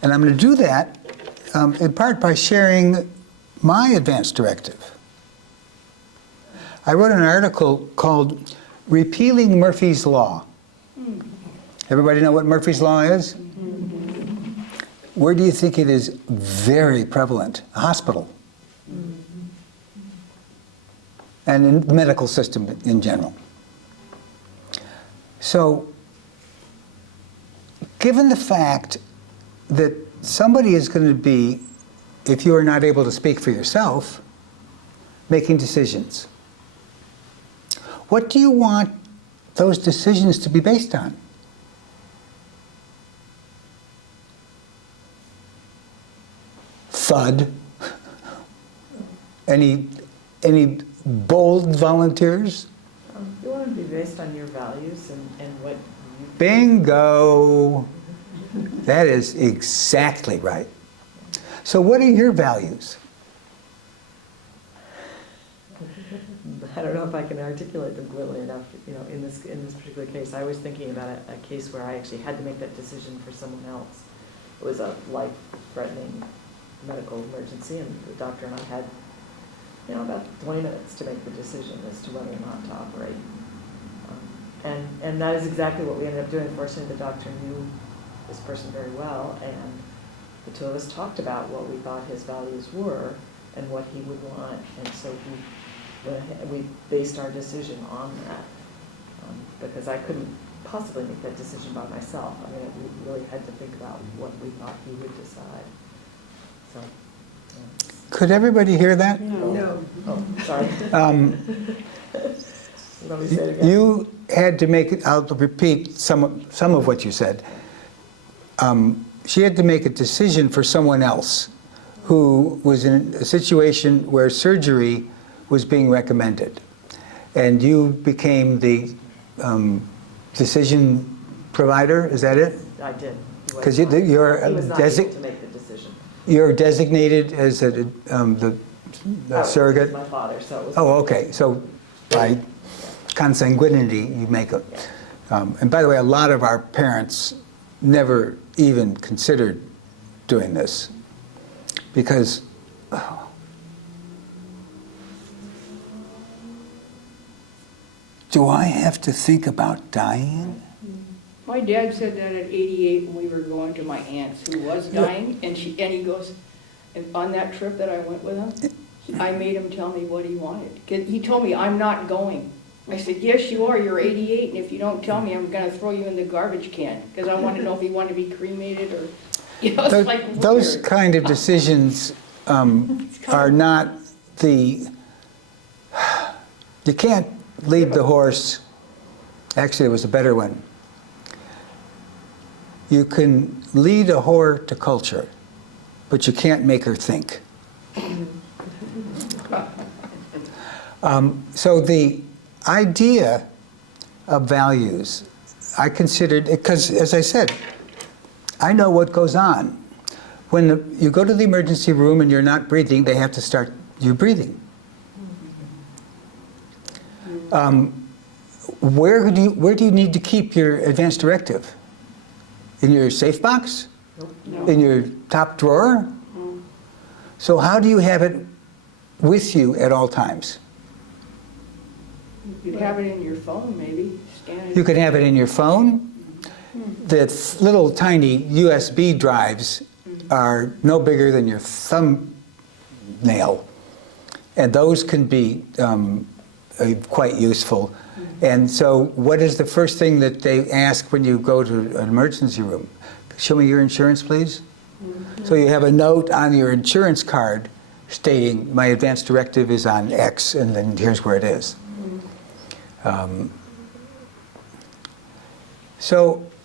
And I'm going to do that in part by sharing my advance directive. I wrote an article called Repealing Murphy's Law. Everybody know what Murphy's Law is? Where do you think it is very prevalent? A hospital. And in the medical system in general. So, given the fact that somebody is going to be, if you are not able to speak for yourself, making decisions, what do you want those decisions to be based on? Thud. Any bold volunteers? You want to be based on your values and what you... Bingo! That is exactly right. So what are your values? I don't know if I can articulate them clearly enough, in this particular case. I was thinking about a case where I actually had to make that decision for someone else. It was a life-threatening medical emergency, and the doctor and I had, about 20 minutes to make the decision as to whether or not to operate. And that is exactly what we ended up doing. Fortunately, the doctor knew this person very well, and the two of us talked about what we thought his values were and what he would want, and so we based our decision on that, because I couldn't possibly make that decision by myself. I mean, we really had to think about what we thought he would decide. So. Could everybody hear that? No. Oh, sorry. Let me say it again. You had to make, I'll repeat some of what you said. She had to make a decision for someone else who was in a situation where surgery was being recommended. And you became the decision provider, is that it? I did. Because He was not able to make the decision. You're designated as the surrogate? My father, so it was. Oh, okay. So by consanguinity, you make a. And by the way, a lot of our parents never even considered doing this because. Do I have to think about dying? My dad said that at 88 when we were going to my aunt's who was dying, and he goes, and on that trip that I went with him, I made him tell me what he wanted. 'Cause he told me, I'm not going. I said, yes, you are, you're 88, and if you don't tell me, I'm gonna throw you in the garbage can, because I want to know if you want to be cremated or, it's like weird. Those kind of decisions are not the, you can't lead the horse. Actually, it was a better one. You can lead a whore to culture, but you can't make her think. So the idea of values, I considered, because as I said, I know what goes on. When you go to the emergency room and you're not breathing, they have to start you breathing. Where do you need to keep your advance directive? In your safe box? No. In your top drawer? No. So how do you have it with you at all times? You'd have it in your phone, maybe, scan it. You could have it in your phone. The little tiny USB drives are no bigger than your thumbnail. And those can be quite useful. And so what is the first thing that they ask when you go to an emergency room? Show me your insurance, please. So you have a note on your insurance card stating my advance directive is on X, and then here's where it is.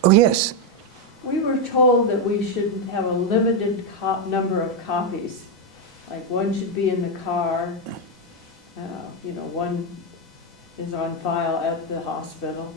Oh yes. We were told that we should have a limited number of copies. Like one should be in the car, one is on file at the hospital.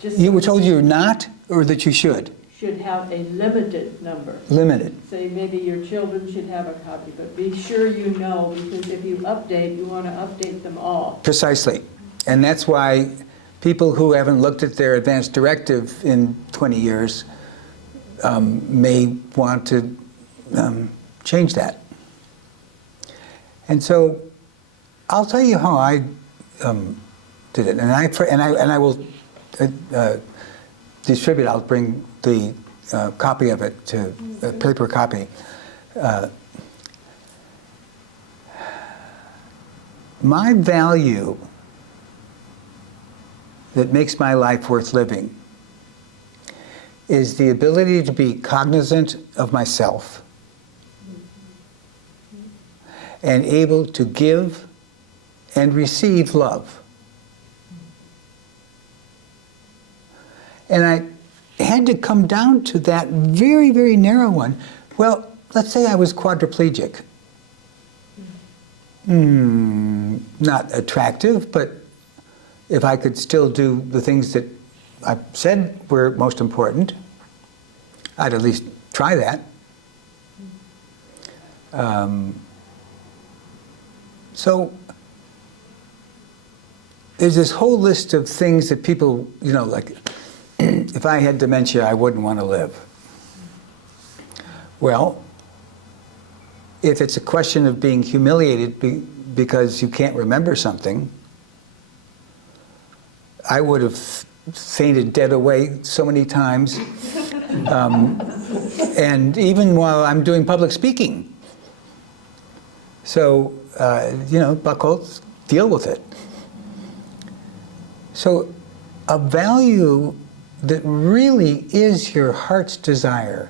You were told you're not, or that you should? Should have a limited number. Limited. Say maybe your children should have a copy, but be sure you know, because if you update, you want to update them all. Precisely. And that's why people who haven't looked at their advance directive in 20 years may want to change that. And so I'll tell you how I did it, and I will distribute. I'll bring the copy of it to a paper copy. My value that makes my life worth living is the ability to be cognizant of myself and able to give and receive love. And I had to come down to that very, very narrow one. Well, let's say I was quadriplegic. Not attractive, but if I could still do the things that I said were most important, I'd at least try that. So there's this whole list of things that people, you know, like, if I had dementia, I wouldn't want to live. Well, if it's a question of being humiliated because you can't remember something, I would have fainted dead away so many times, and even while I'm doing public speaking. So, you know, Buchholz, deal with it. So, a value that really is your heart's desire,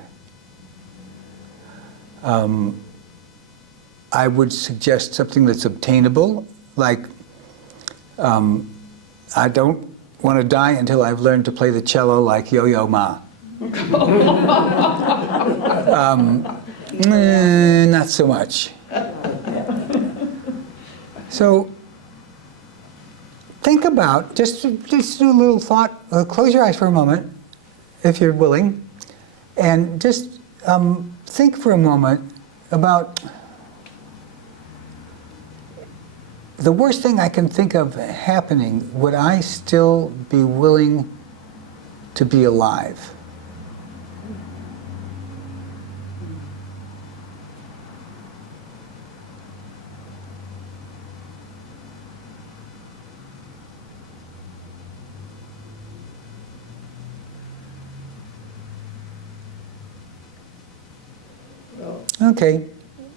I would suggest something that's obtainable, like, I don't want to die until I've learned to play the cello like Yo-Yo Ma. Not so much. So, think about, just do a little thought, close your eyes for a moment, if you're willing, and just think for a moment about the worst thing I can think of happening. Would I still be willing to be alive? Well, Okay.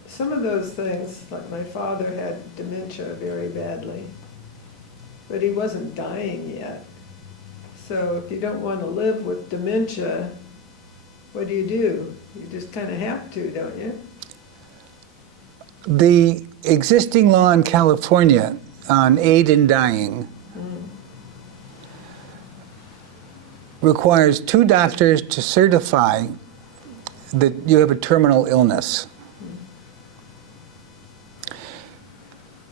some of those things, like my father had dementia very badly, but he wasn't dying yet. So if you don't want to live with dementia, what do? You just kind of have to, don't you? The existing law in California on aid in dying requires 2 doctors to certify that you have a terminal illness.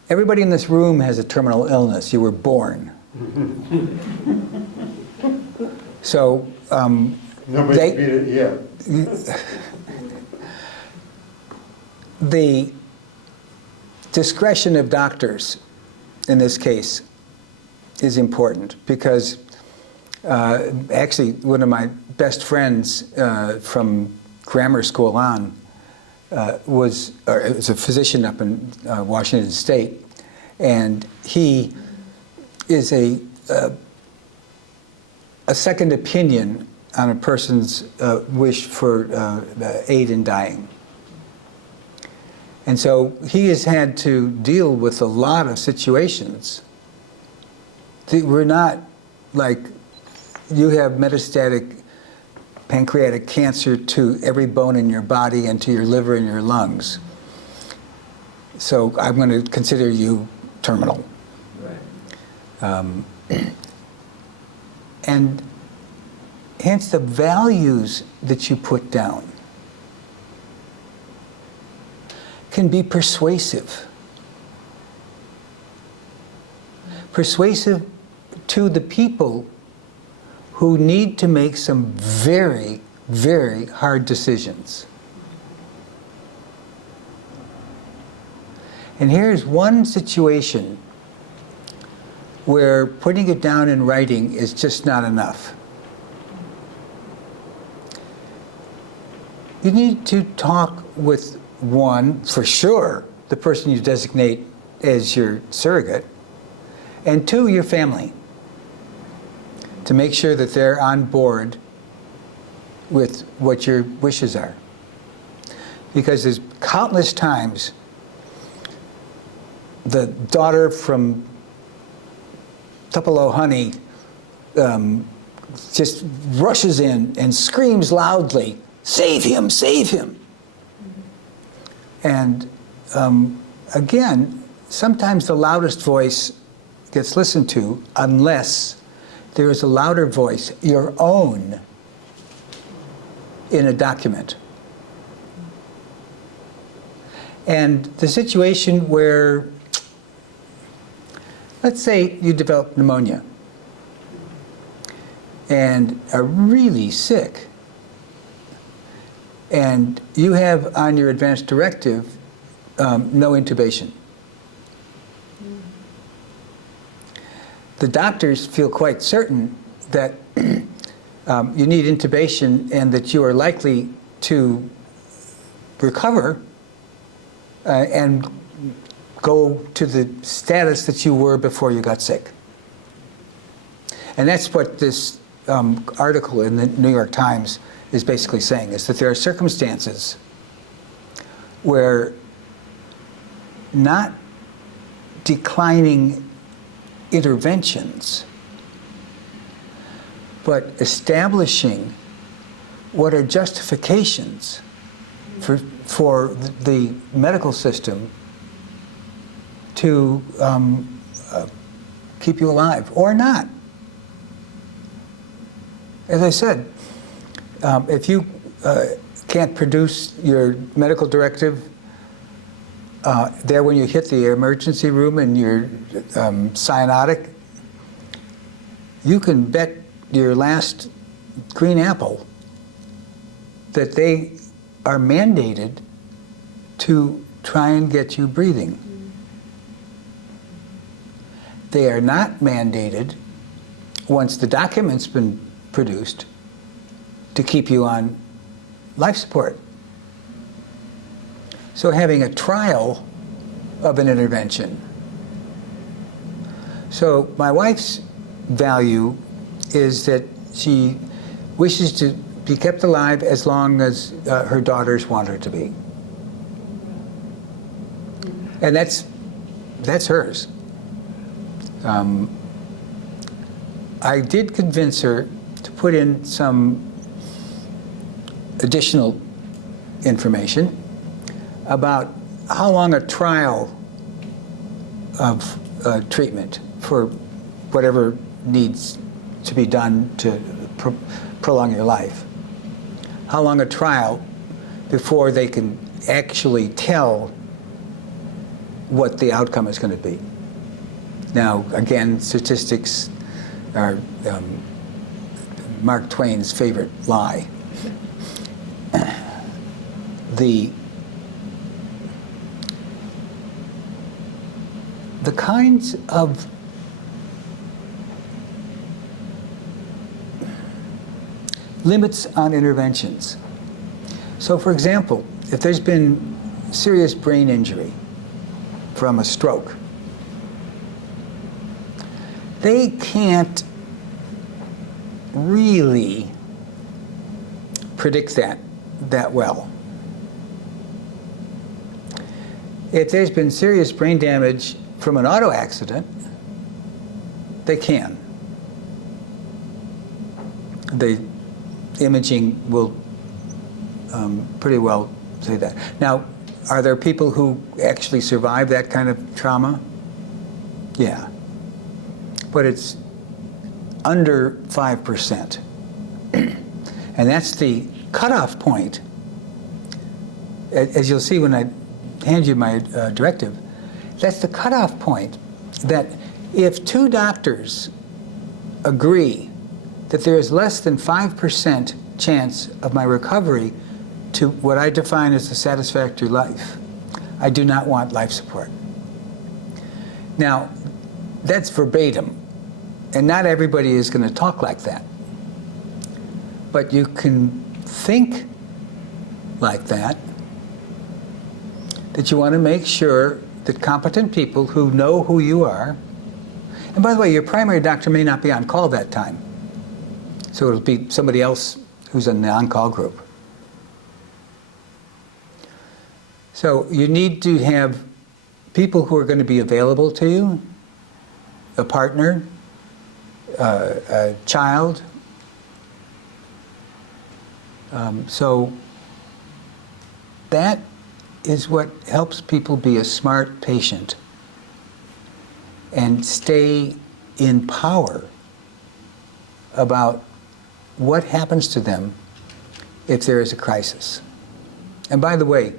Everybody in this room has a terminal illness. You were born. So Nobody beat it yet. the discretion of doctors in this case is important, because actually one of my best friends from grammar school on was a physician up in Washington State, and he is a second opinion on a person's wish for aid in dying. And so he has had to deal with a lot of situations that were not like you have metastatic pancreatic cancer to every bone in your body and to your liver and your lungs. So I'm going to consider you terminal. Right. And hence the values that you put down can be persuasive. Persuasive to the people who need to make some very, very hard decisions. And here's one situation where putting it down in writing is just not enough. You need to talk with one, for sure, the person you designate as your surrogate, and 2, your family, to make sure that they're on board with what your wishes are. Because there's countless times the daughter from Tupelo Honey just rushes in and screams loudly, "Save him, save him!" And again, sometimes the loudest voice gets listened to unless there is a louder voice, your own, in a document. And the situation where, let's say you develop pneumonia and are really sick, and you have on your advance directive no intubation. the doctors feel quite certain that you need intubation and that you are likely to recover and go to the status that you were before you got sick. And that's what this article in the New York Times is basically saying, is that there are circumstances where not declining interventions, but establishing what are justifications for the medical system to keep you alive or not. As I said, if you can't produce your medical directive there when you hit the emergency room and you're cyanotic, you can bet your last green apple that they are mandated to try and get you breathing. They are not mandated, once the document's been produced, to keep you on life support. So having a trial of an intervention. So my wife's value is that she wishes to be kept alive as long as her daughters want her to be. And that's hers. I did convince her to put in some additional information about how long a trial of treatment for whatever needs to be done to prolong your life. How long a trial before they can actually tell what the outcome is going to be. Now, again, statistics are Mark Twain's favorite lie. The kinds of limits on interventions. So, for example, if there's been serious brain injury from a stroke, they can't really predict that well. If there's been serious brain damage from an auto accident, they can. The imaging will pretty well say that. Now, are there people who actually survive that kind of trauma? Yeah. But it's under 5%. And that's the cutoff point. As you'll see when I hand you my directive, that's the cutoff point that if two doctors agree that there is less than 5% chance of my recovery to what I define as a satisfactory life, I do not want life support. Now, that's verbatim, and not everybody is going to talk like that. But you can think like that you want to make sure that competent people who know who you are, and by the way, your primary doctor may not be on call that time, so it'll be somebody else who's in the on-call group. So you need to have people who are going to be available to you, a partner, a child. So that is what helps people be a smart patient and stay in power about what happens to them if there is a crisis. And by the way,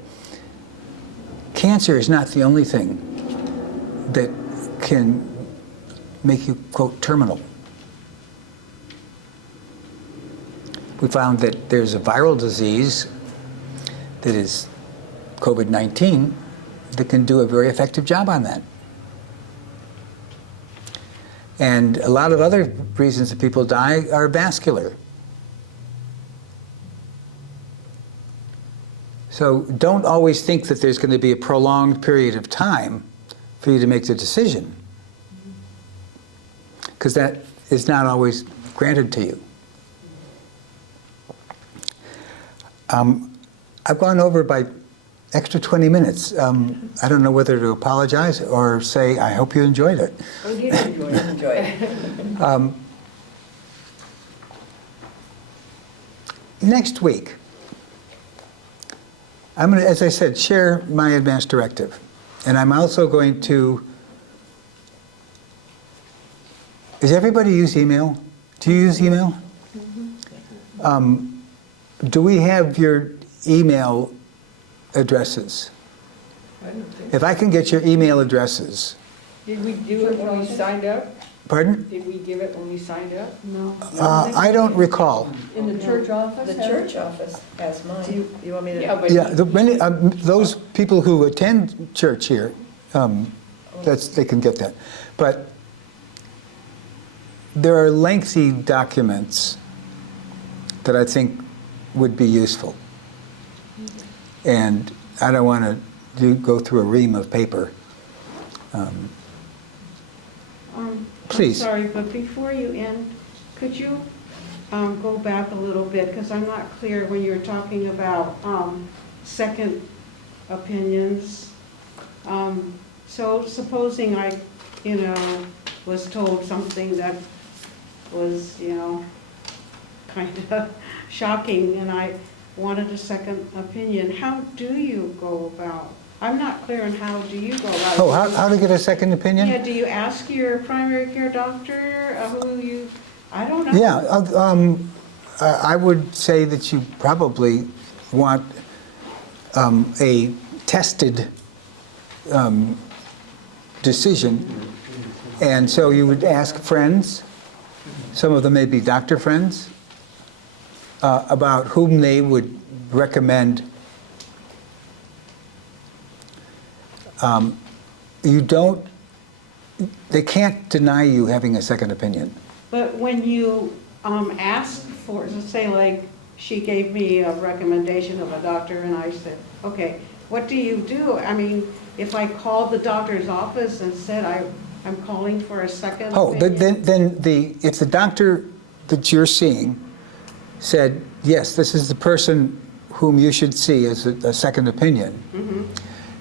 cancer is not the only thing that can make you, quote, terminal. We found that there's a viral disease that is COVID-19 that can do a very effective job on that. And a lot of other reasons that people die are vascular. So don't always think that there's going to be a prolonged period of time for you to make the decision, because that is not always granted to you. I've gone over by extra 20 minutes. I don't know whether to apologize or say, I hope you enjoyed it. Oh, you did enjoy it. Enjoy it. Next week, I'm going to, as I said, share my advance directive. And I'm also going to, does everybody use email? Do you use email? Do we have your email addresses? I don't think. If I can get your email addresses. Did we do it when we signed up? Pardon? Did we give it when we signed up? No. I don't recall. In the church office? The church office has Do mine. you want me to? Yeah, but Yeah, those people who attend church here, they can get that. But there are lengthy documents that I think would be useful. And I don't want to go through a ream of paper. Please. I'm sorry, but before you end, could you go back a little bit, because I'm not clear when you're talking about second opinions. So supposing I, was told something that was, kind of shocking, and I wanted a second opinion, how do you go about? I'm not clear on how do you go about it. Oh, how to get a second opinion? Yeah, do you ask your primary care doctor I don't know. Yeah, I would say that you probably want a tested decision. And so you would ask friends, some of them may be doctor friends, about whom they would recommend. They can't deny you having a second opinion. But when you ask for, say like, she gave me a recommendation of a doctor and I said, okay, what do you do? I mean, if I called the doctor's office and said I'm calling for a second Oh, opinion. then if the doctor that you're seeing said, yes, this is the person whom you should see as a second opinion,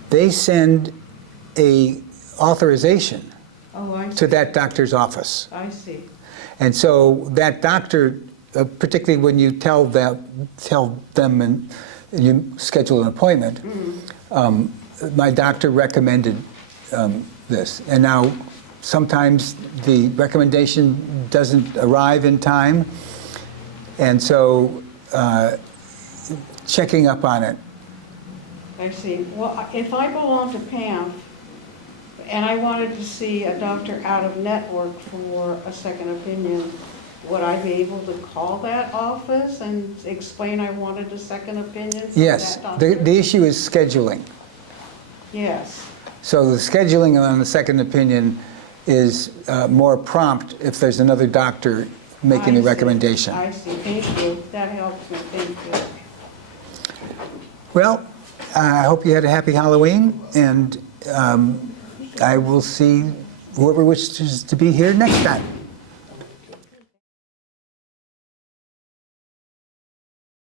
they send a authorization Oh, I see. to that doctor's office. I see. And so that doctor, particularly when you tell them and you schedule an appointment, my doctor recommended this. And now sometimes the recommendation doesn't arrive in time, and so checking up on it. I see. Well, if I belong to PAMF and I wanted to see a doctor out of network for a second opinion, would I be able to call that office and explain I wanted a second opinion from Yes, that doctor? the issue is scheduling. Yes. So the scheduling on the second opinion is more prompt if there's another doctor making I a see. recommendation. I see. Thank you. That helps me. Thank you. Well, I hope you had a happy Halloween, and I will see whoever wishes to be here next time.